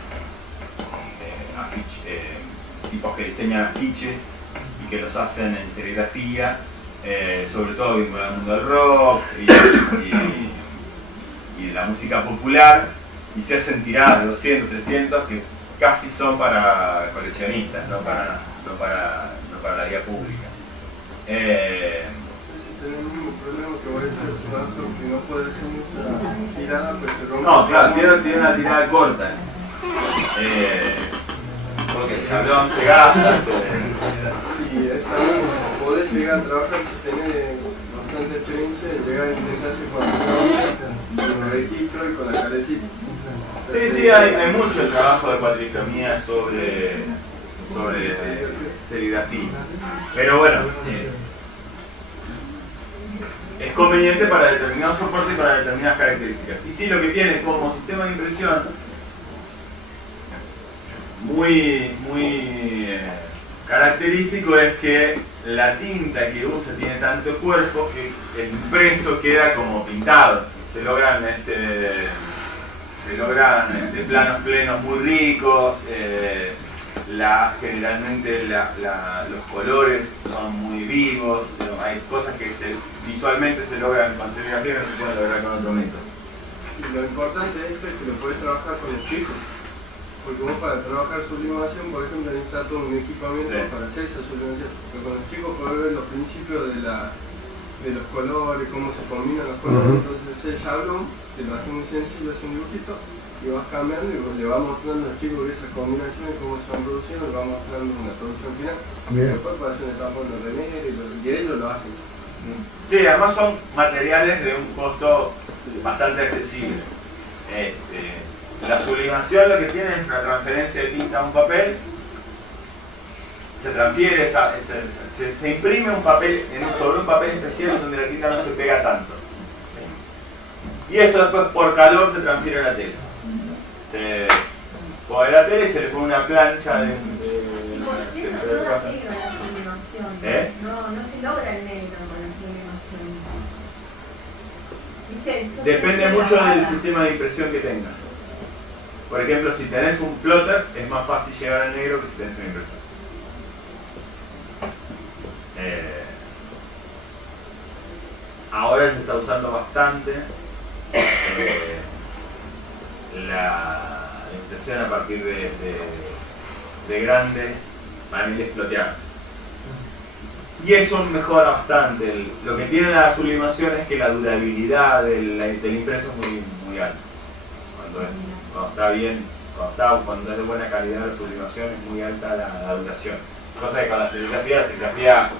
tipos que diseñan afiches y que los hacen en serigrafía, sobre todo vinculado al mundo del rock y de la música popular, y se hacen tiradas de 200, 300 que casi son para coleccionistas, no para la vía pública. Tenemos el mismo problema que voy a hacer hace rato, que no puede ser mucha tirada, pues se rompe. No, claro, tiene una tirada corta. Porque el chablón se gasta. Y está bien, podés llegar a trabajar si tenés bastante experiencia, llegar a intentarse con el registro y con la calecita. Sí, hay mucho trabajo de cuatricromía sobre serigrafía. Pero bueno, es conveniente para determinados soportes y para determinadas características. Y sí, lo que tiene como sistema de impresión muy característico es que la tinta que usa tiene tanto cuerpo que el impreso queda como pintado. Se logran planos plenos muy ricos, generalmente los colores son muy vivos, hay cosas que visualmente se logran con serigrafía que no se pueden lograr con otro método. Y lo importante de esto es que lo podés trabajar con los chicos, porque vos para trabajar sublimación, por ejemplo, necesitas todo un equipamiento para hacer esa sublimación, porque con los chicos podés ver los principios de los colores, cómo se combinan los colores. Entonces ese shablón te lo hace muy sencillo, es un dibujito, y vas cambiando y le vas mostrando a los chicos esas combinaciones, cómo se van produciendo, y vas mostrando una producción final. Después puede hacer un etapa de remera y ellos lo hacen. Sí, además son materiales de un costo bastante accesible. La sublimación lo que tiene es una transferencia de tinta a un papel, se transfiere, se imprime un papel sobre un papel especial donde la tinta no se pega tanto. Y eso después por calor se transfiere a la tela. Se coge la tela y se le pone una plancha de ¿Por qué no dura la sublimación? No se logra el negro con la sublimación. ¿Viste? Depende mucho del sistema de impresión que tengas. Por ejemplo, si tenés un plotter, es más fácil llegar al negro que si tenés una impresora. Ahora se está usando bastante la impresión a partir de grandes paneles ploteados. Y eso mejora bastante. Lo que tiene la sublimación es que la durabilidad del impreso es muy alta. Cuando está bien, cuando es de buena calidad la sublimación es muy alta la duración. Cosa que con la serigrafía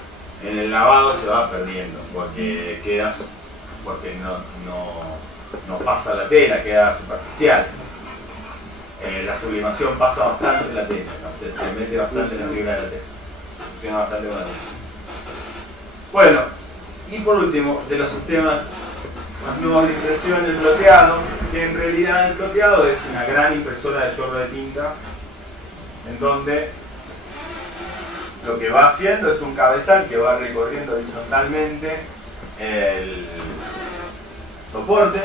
en el lavado se va perdiendo porque no pasa la tela, queda superficial. La sublimación pasa bastante la tela, se mete bastante en la fibra de la tela. Funciona bastante bien. Bueno, y por último, de los sistemas más nuevos de impresión, el ploteado, que en realidad el ploteado es una gran impresora de chorro de tinta, en donde lo que va haciendo es un cabezal que va recorriendo horizontalmente el soporte,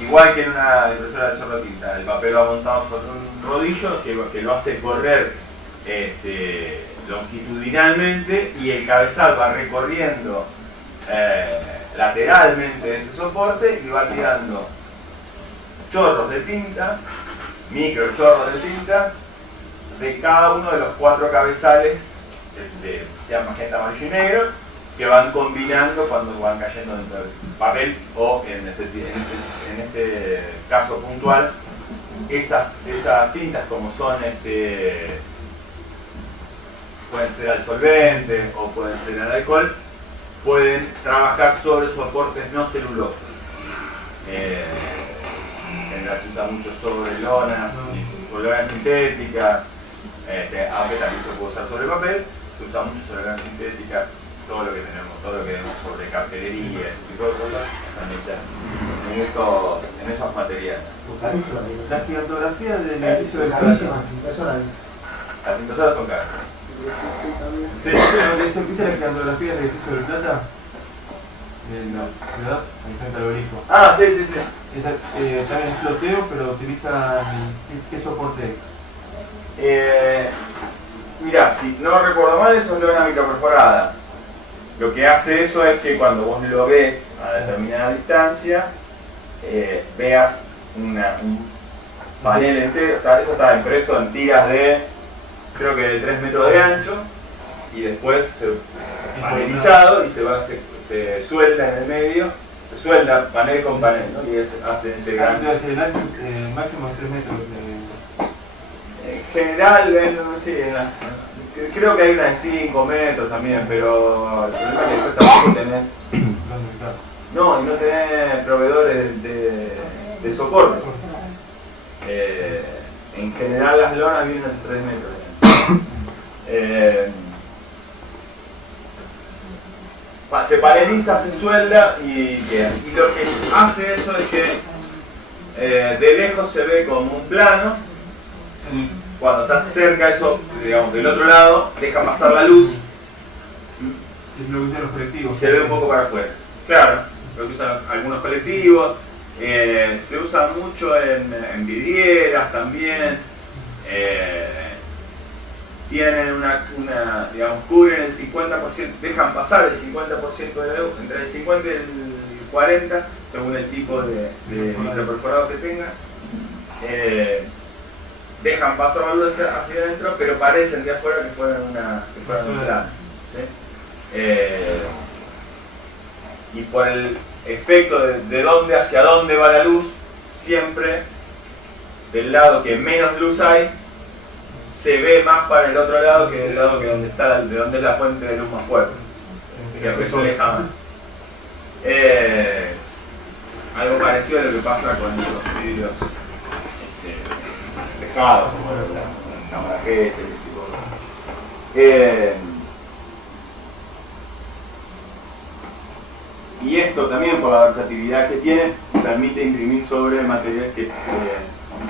igual que en una impresora de chorro de tinta. El papel va montado sobre un rodillo que lo hace correr longitudinalmente, y el cabezal va recorriendo lateralmente ese soporte y va tirando chorros de tinta, micro chorros de tinta, de cada uno de los 4 cabezales, sea magenta, amarillo y negro, que van combinando cuando van cayendo dentro del papel, o en este caso puntual, esas tintas, como son pueden ser al solvente o pueden ser al alcohol, pueden trabajar sobre soportes no celulosos. En general se usa mucho sobre lonas sintéticas, aunque también se puede usar sobre papel. Se usa mucho sobre lona sintética, todo lo que vemos sobre cartelería, ese tipo de cosas, en esos materiales. La gigantografía del edificio del Plata. Las impresoras son caras. Sí, ¿viste la gigantografía del edificio del Plata? ¿Verdad? Ahí frente al obelisco. Ah, sí. Esa, también es floteo, pero utilizan... ¿Qué soporte es? Mirá, si no recuerdo mal, eso es lona microperforada. Lo que hace eso es que cuando vos lo ves a determinada distancia, veas un panel entero. Eso está impreso en tiras de, creo que de 3 metros de ancho, y después panelizado, y se suelda en el medio, se suelda panel con panel, ¿no? Y hace ese gran... El ancho máximo es 3 metros. En general, creo que hay una de 5 metros también, pero el problema es que después tampoco tenés... No, y no tenés proveedores de soporte. En general las lonas vienen a 3 metros. Se paneliza, se suelda y queda. Y lo que hace eso es que de lejos se ve como un plano, y cuando está cerca eso, digamos, del otro lado, deja pasar la luz. Es lo que usan los colectivos. Y se ve un poco para afuera. Claro, lo que usan algunos colectivos. Se usa mucho en vidrieras también. Tienen digamos, cubren el 50%, dejan pasar el 50% de luz, entre el 50 y el 40, según el tipo de microperforado que tenga. Dejan pasar la luz hacia adentro, pero parecen de afuera que fueran un plano. ¿Sí? Y por el efecto de dónde hacia dónde va la luz, siempre del lado que menos luz hay, se ve más para el otro lado que del lado de donde es la fuente de luz más fuerte, que refleja más. Algo parecido a lo que pasa con los vidrios reflejados, como la cámara GS, ese tipo de cosas. Y esto también, por la versatilidad que tiene, permite imprimir sobre materiales que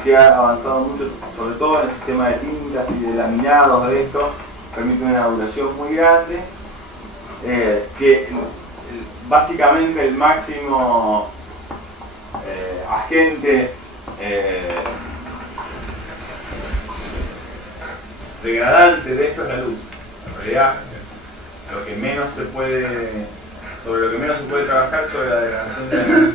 se ha avanzado mucho, sobre todo en el sistema de tintas y de laminados de esto. permite una duración muy grande, que básicamente el máximo agente degradante de esto es la luz. En realidad, lo que menos se puede, sobre lo que menos se puede trabajar sobre la degradación de la luz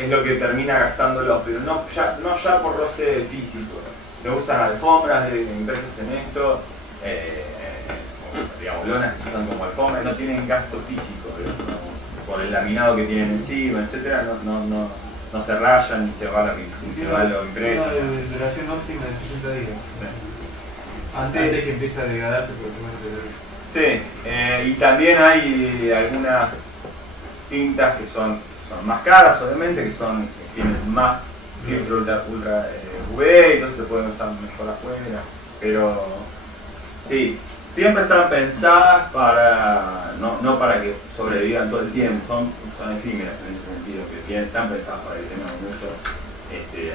es lo que termina gastándolo, pero no ya por roce físico. Se usan alfombras de impresas en esto, digamos, lonas que se usan como alfombras, no tienen gasto físico, pero por el laminado que tienen encima, etcétera, no se rayan ni se va lo impreso. Una duración óptima de 60 días. Antes de que empiece a degradarse por el tema de la luz. Sí, y también hay algunas tintas que son más caras, obviamente, que tienen más filtro ultra UV, entonces se pueden usar mejor afuera, pero sí, siempre están pensadas para, no para que sobrevivan todo el tiempo, son efímeras en ese sentido, que están pensadas para que tengan un uso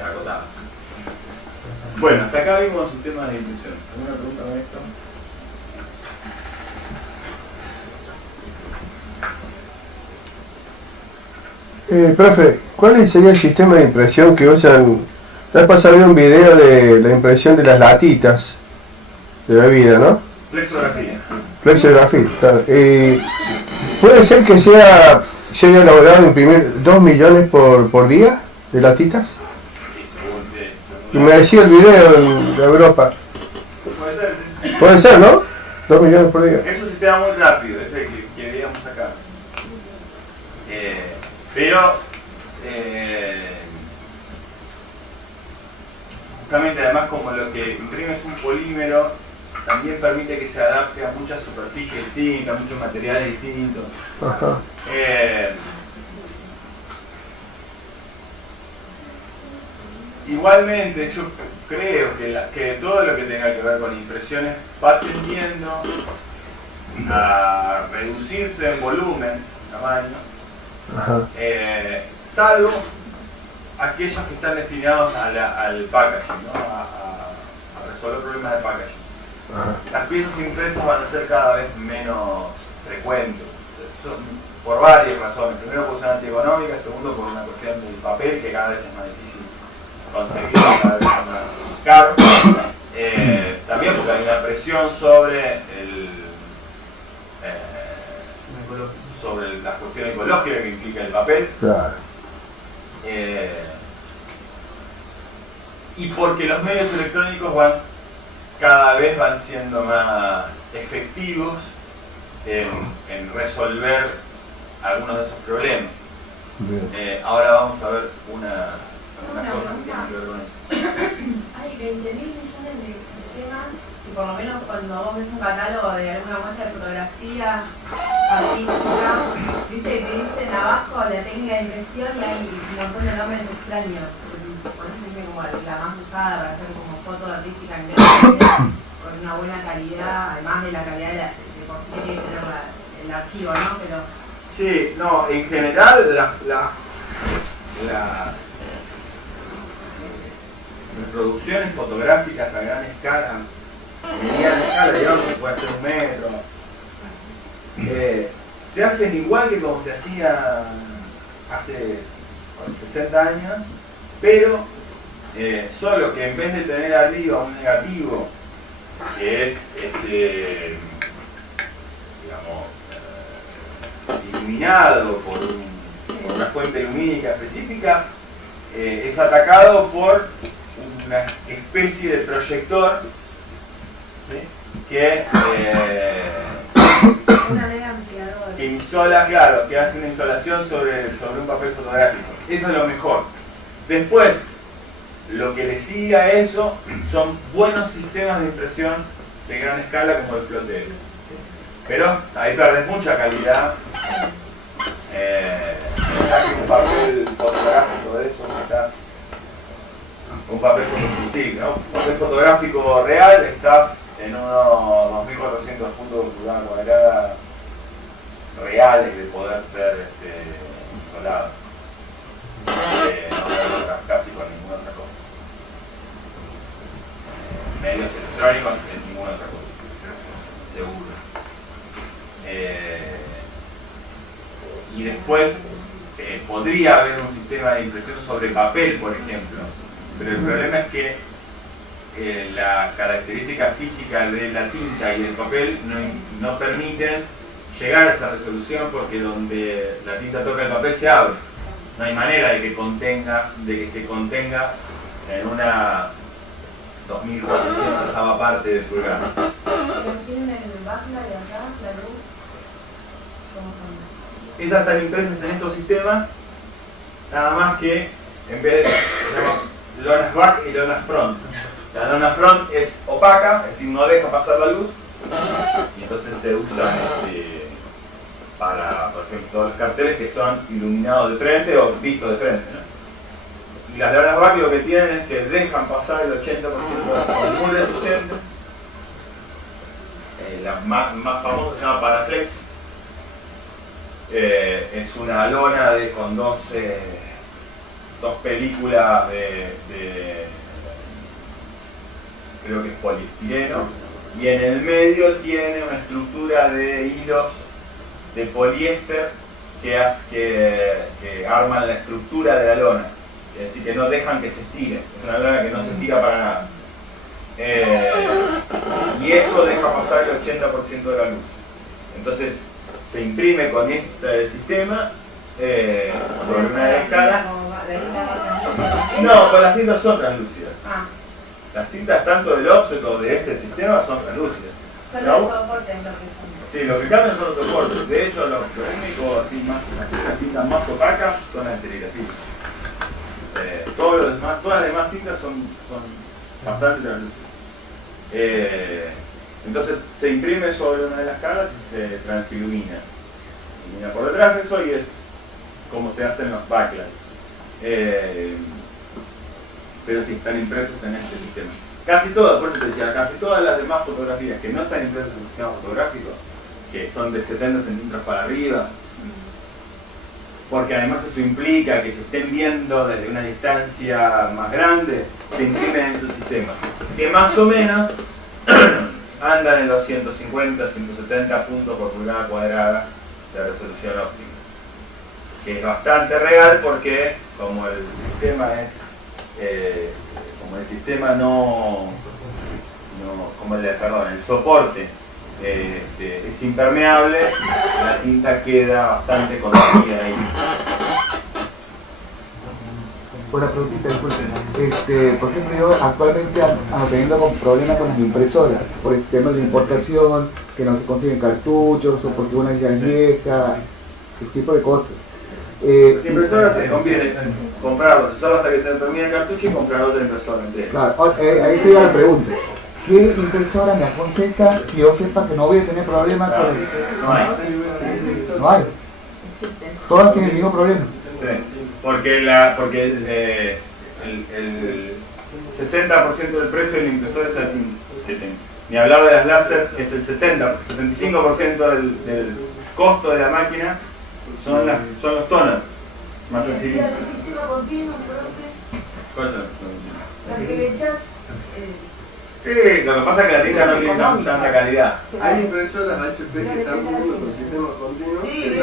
acotado. Bueno, hasta acá vimos el tema de la impresión. ¿Alguna pregunta con esto? Profe, ¿cuál sería el sistema de impresión que usan? La vez pasada vi un video de la impresión de las latitas de bebida, ¿no? Flexografía. Flexografía, claro. ¿Puede ser que se haya logrado imprimir 2 millones por día de latitas? Y me decía el video de Europa. Puede ser, sí. Puede ser, ¿no? 2 millones por día. Es un sistema muy rápido, es el que veíamos acá. Pero justamente además como lo que imprime es un polímero, también permite que se adapte a muchas superficies distintas, a muchos materiales distintos. Ajá. Igualmente yo creo que todo lo que tenga que ver con impresiones va tendiendo a reducirse en volumen, tamaño, salvo aquellos que están destinados al packaging, ¿no? a resolver problemas de packaging. Las piezas impresas van a ser cada vez menos frecuentes, por varias razones. Primero por ser antieconómica, segundo por una cuestión del papel que cada vez es más difícil conseguir, cada vez es más caro. También porque hay una presión sobre la cuestión ecológica que implica el papel. Claro. Y porque los medios electrónicos cada vez van siendo más efectivos en resolver algunos de esos problemas. Ahora vamos a ver una cosa que tiene que ver con eso. Hay 20.000 millones de sistemas y por lo menos cuando vos ves un catálogo de alguna muestra de fotografía artística, viste que te dicen abajo la técnica de impresión y hay un montón de nombres extraños. Por eso dice como la más usada para hacer como foto artística en grande, con una buena calidad, además de la calidad de por qué tiene que tener el archivo, ¿no? Pero sí, no, en general las reproducciones fotográficas a gran escala, mediana escala, digamos que puede ser 1 metro, se hacen igual que como se hacía hace 60 años, pero solo que en vez de tener arriba un negativo que es iluminado por una fuente lumínica específica, es atacado por una especie de proyector, ¿sí? que insola, claro, que hace una insolación sobre un papel fotográfico. Eso es lo mejor. Después, lo que le sigue a eso son buenos sistemas de impresión de gran escala como el flotero. Pero ahí perdes mucha calidad. Un papel fotográfico de eso, un papel fotográfico real, estás en unos 2.400 puntos por pulgada cuadrada reales de poder ser insolado. No casi con ninguna otra cosa. Medios electrónicos en ninguna otra cosa. y después podría haber un sistema de impresión sobre papel, por ejemplo, pero el problema es que la característica física de la tinta y del papel no permiten llegar a esa resolución, porque donde la tinta toca el papel se abre. No hay manera de que se contenga en una 2400ª parte del pulgada. Pero tienen el backlight acá, la luz. ¿Cómo son? Esas están impresas en estos sistemas, nada más que en vez de lonas back y lonas front. La lona front es opaca, es decir, no deja pasar la luz, y entonces se usa para, por ejemplo, todos los carteles que son iluminados de frente o vistos de frente, ¿no? Y las lonas back lo que tienen es que dejan pasar el 80% de la luz, muy resistente. La más famosa se llama Paraflex. Es una lona con dos películas de creo que es poliestireno, y en el medio tiene una estructura de hilos de poliéster que arman la estructura de la lona, es decir, que no dejan que se estire. Es una lona que no se estira para nada, y eso deja pasar el 80% de la luz. Entonces se imprime con este sistema sobre una de las caras. No, con las tintas son translúcidas. Las tintas tanto del offset o de este sistema son translúcidas. Son los soportes lo que son. Sí, lo que cambian son los soportes. De hecho, lo único, las tintas más opacas son las de serigrafía. Todas las demás tintas son bastante translúcidas. Entonces se imprime sobre una de las caras y se transilumina. Ilumina por detrás eso, y es como se hacen los backlights. Pero sí, están impresos en este sistema. Casi todas, por eso te decía, casi todas las demás fotografías que no están impresas en el sistema fotográfico, que son de 70 centímetros para arriba, porque además eso implica que se estén viendo desde una distancia más grande, se imprimen en estos sistemas, que más o menos andan en los 150, 170 puntos por pulgada cuadrada de resolución óptica, que es bastante real, porque como el sistema el soporte es impermeable, la tinta queda bastante contenida ahí. Una preguntita, disculpen. Por ejemplo, yo actualmente ando teniendo problemas con las impresoras, por el tema de importación, que no se consiguen cartuchos, o porque una ya es vieja, ese tipo de cosas. Las impresoras se conviene comprarlos solo hasta que se termine el cartucho y comprar otra impresora entera. Claro, ahí sería la pregunta. ¿Qué impresora me aconseja que yo sepa que no voy a tener problemas con el... No hay. Todas tienen el mismo problema. Sí, porque el 60% del precio del impresor es la tinta. Ni hablar de las láser, es el 75% del costo de la máquina son los toners. Más así. ¿Y el sistema continuo, profe? Cosas. La que le echas... Sí, lo que pasa es que la tinta no tiene tanta calidad. Hay impresoras HP que están poniendo con sistema continuo. Sí, que yo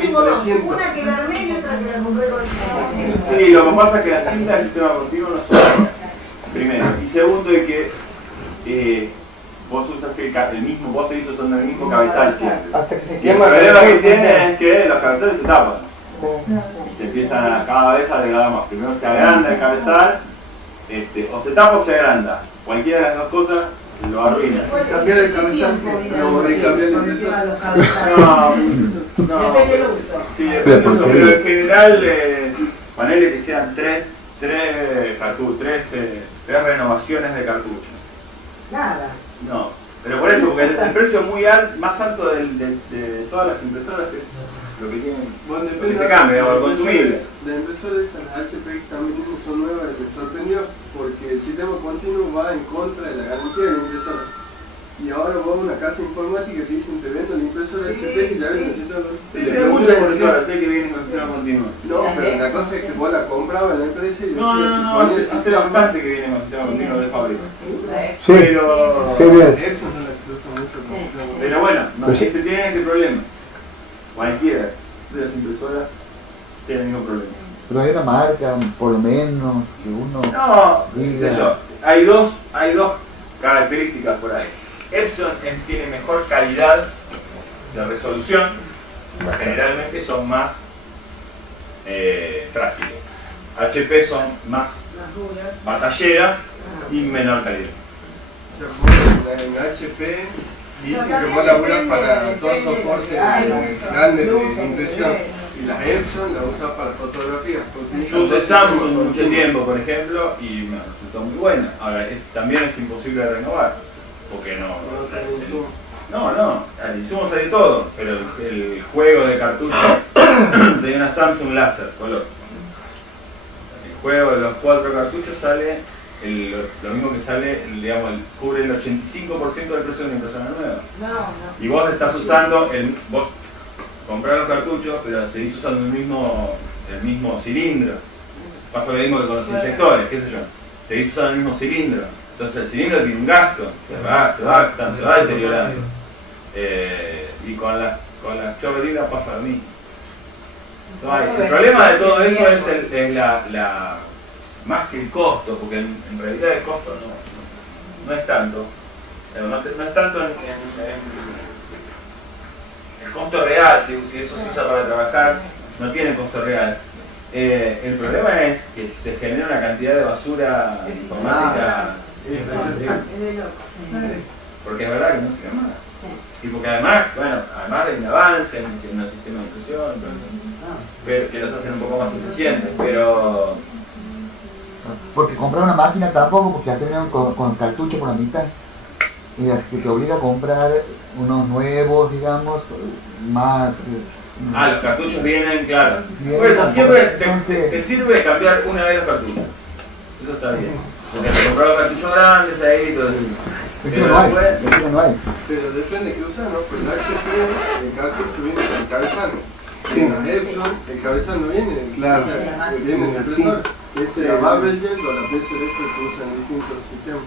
tengo dos, 3300. una que la armé y otra que la compré con sistema. Sí, lo que pasa es que las tintas del sistema continuo no son, primero. Y segundo, es que vos usas el mismo, vos seguís usando el mismo cabezal siempre. Hasta que se Y el quema. problema que tiene es que los cabezales se tapan. Y se empiezan cada vez a degradar más. Primero se agranda el cabezal, o se tapa o se agranda. Cualquiera de las dos cosas lo arruina. Cambiar el cabezal, no volví a cambiar el impresor. No, Depende del uso. sí, depende del uso, pero en general, ponele que sean tres renovaciones de cartucho. Nada. No, pero por eso, porque el precio muy más alto de todas las impresoras es lo que tienen, Bueno, lo que se cambia, o el consumible. De impresores, las HP también son nuevas y me sorprendió porque el sistema continuo va en contra de la garantía de la impresora. Y ahora vos a una casa informática y te dicen, te vendo la impresora HP y ya ven el sistema continuo. Sí, hay muchas impresoras, sé que vienen con sistema continuo. No, pero la cosa es que vos la comprabas en la empresa y No, hace bastante que vienen con sistema continuo de fábrica. Sí, Pero, sí, bien. Esos son los que se usan mucho. pero bueno, Pues sí. tienen ese problema. cualquiera de las impresoras tiene el mismo problema. Pero hay una marca, por lo menos, que uno No, diga. qué sé yo, hay dos características por ahí. Epson tiene mejor calidad de resolución, generalmente son más frágiles. HP son más batalleras y menor calidad. En HP dicen que vos laburás para dos soportes grandes de impresión y las Epson las usas para fotografía. Yo usé Samsung mucho tiempo, por ejemplo, y me resultó muy buena. Ahora, también es imposible de renovar, porque al insumos hay de todo, pero el juego de cartucho de una Samsung Laser color. El juego de los 4 cartuchos sale lo mismo que sale, digamos, cubre el 85% del precio de una impresora nueva. Y vos estás usando, vos comprás los cartuchos, pero seguís usando el mismo cilindro. Pasa lo mismo que con los inyectores, qué sé yo. Seguís usando el mismo cilindro. Entonces el cilindro tiene un gasto, se va deteriorando. Y con las chorretinas pasa lo mismo. El problema de todo eso es más que el costo, porque en realidad el costo no es tanto. No es tanto en el costo real, si eso se usa para trabajar, no tiene costo real. El problema es que se genera una cantidad de basura informática. Porque es verdad que no se llama nada. Y porque además hay un avance en el sistema de impresión, que los hacen un poco más eficientes, pero... Porque comprar una máquina tampoco, porque ya terminan con cartucho por la mitad. Y es que te obliga a comprar unos nuevos, digamos, más... los cartuchos vienen, claro. Pues siempre te sirve cambiar una vez los cartuchos. Eso está bien. Porque te compras los cartuchos grandes ahí y todo eso. no hay. Pero depende de qué usas, ¿no? Pues el HP, el cartucho viene con el cabezal. En la Epson, el cabezal no viene, viene en el impresor. Es la Babeljet o la PSRF que usan distintos sistemas.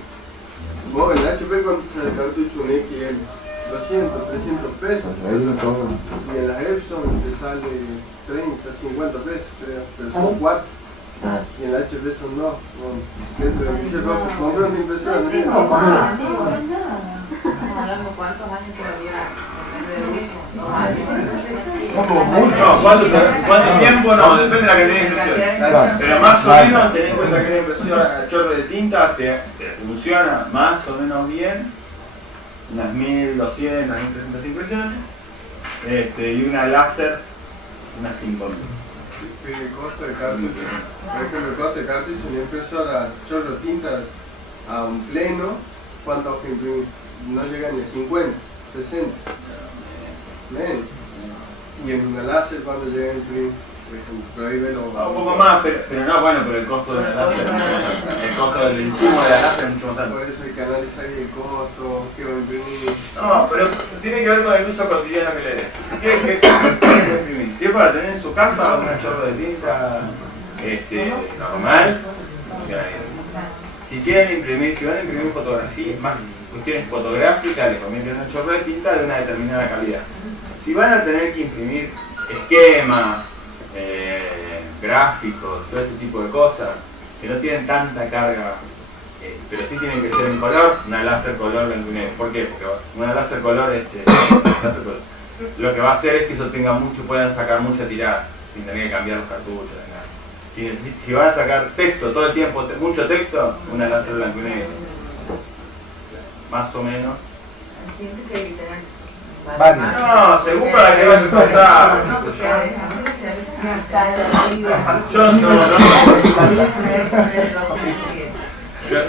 Vos en el HP, ¿cuánto sale el cartucho? Un XL. 200, 300 pesos. Y en las Epson te sale 30, 50 pesos, creo. Pero son 4. Y en la HP son 2. Dentro de lo que sepa, compré una impresora. Hablando cuántos años todavía depende del mismo. ¿Cuánto tiempo? No, depende de la cantidad de impresión. Pero más o menos, ten en cuenta que la impresión a chorro de tinta te funciona más o menos bien. Unas 1200, unas 1300 impresiones. Y una láser, unas 5000. El costo de cartucho. Por ejemplo, el costo de cartucho en una impresora chorro de tinta a un pleno, ¿cuántas hojas imprimir? No llega ni a 50, 60. Menos. Y en una láser, ¿cuánto llega a imprimir? Por ejemplo, ahí ve un poco más, pero no, bueno, pero el costo de la láser, el costo del insumo de la láser es mucho más alto. Por eso hay que analizar el costo, qué va a imprimir. No, pero tiene que ver con el uso cotidiano que le dé. ¿Qué quiere imprimir? Si es para tener en su casa una chorro de tinta normal, si quieren imprimir, si van a imprimir fotografías, más cuestiones fotográficas, les conviene tener un chorro de tinta de una determinada calidad. Si van a tener que imprimir esquemas, gráficos, todo ese tipo de cosas, que no tienen tanta carga, pero sí tienen que ser en color, una láser color blanco y negro. ¿Por qué? Porque una láser color, lo que va a hacer es que eso tenga puedan sacar mucha tirada, sin tener que cambiar los cartuchos, nada. Si van a sacar texto todo el tiempo, mucho texto, una láser blanco y negro. Más o menos. No, según para que vayas a usar.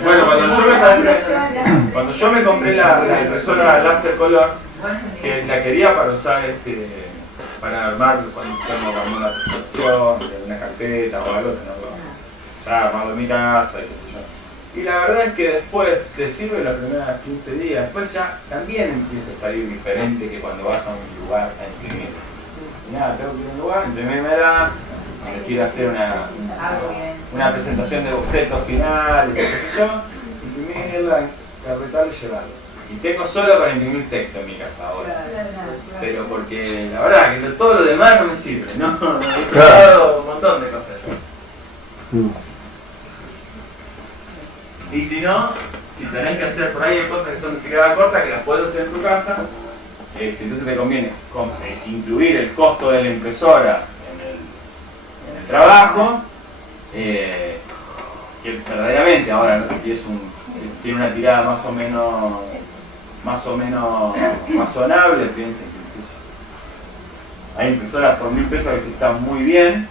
Bueno, cuando yo me compré la impresora láser color, que la quería para usar para armar cuando tengo una presentación, una carpeta o algo, para armarlo en mi casa y qué sé yo. Y la verdad es que después te sirve los primeros 15 días, después ya también empieza a salir diferente que cuando vas a un lugar a imprimir. Nada, tengo que ir a un lugar, imprimírmela, quiero hacer una presentación de bocetos finales, qué sé yo, imprimirla, carpetarla y llevarla. Y tengo solo para imprimir texto en mi casa ahora. Pero porque la verdad que todo lo demás no me sirve, ¿no? He probado un montón de cosas yo. Y si no, si tenés que hacer, por ahí hay cosas que son de tirada corta que las puedes hacer en tu casa, entonces te conviene incluir el costo de la impresora en el trabajo, que verdaderamente ahora, ¿no? Si tiene una tirada más o menos razonable, piensen que hay impresoras por 1000 pesos que están muy bien,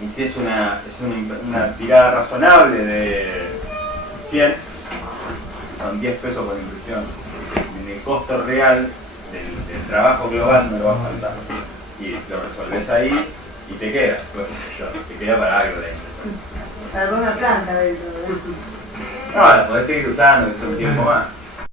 y si es una tirada razonable de 100, son 10 pesos por impresión. En el costo real del trabajo global no lo va a faltar. Y lo resolves ahí y te queda, pues, qué sé yo, te queda para algo la impresora. Alguna planta dentro, ¿verdad? No, la podés seguir usando, que es un tiempo más.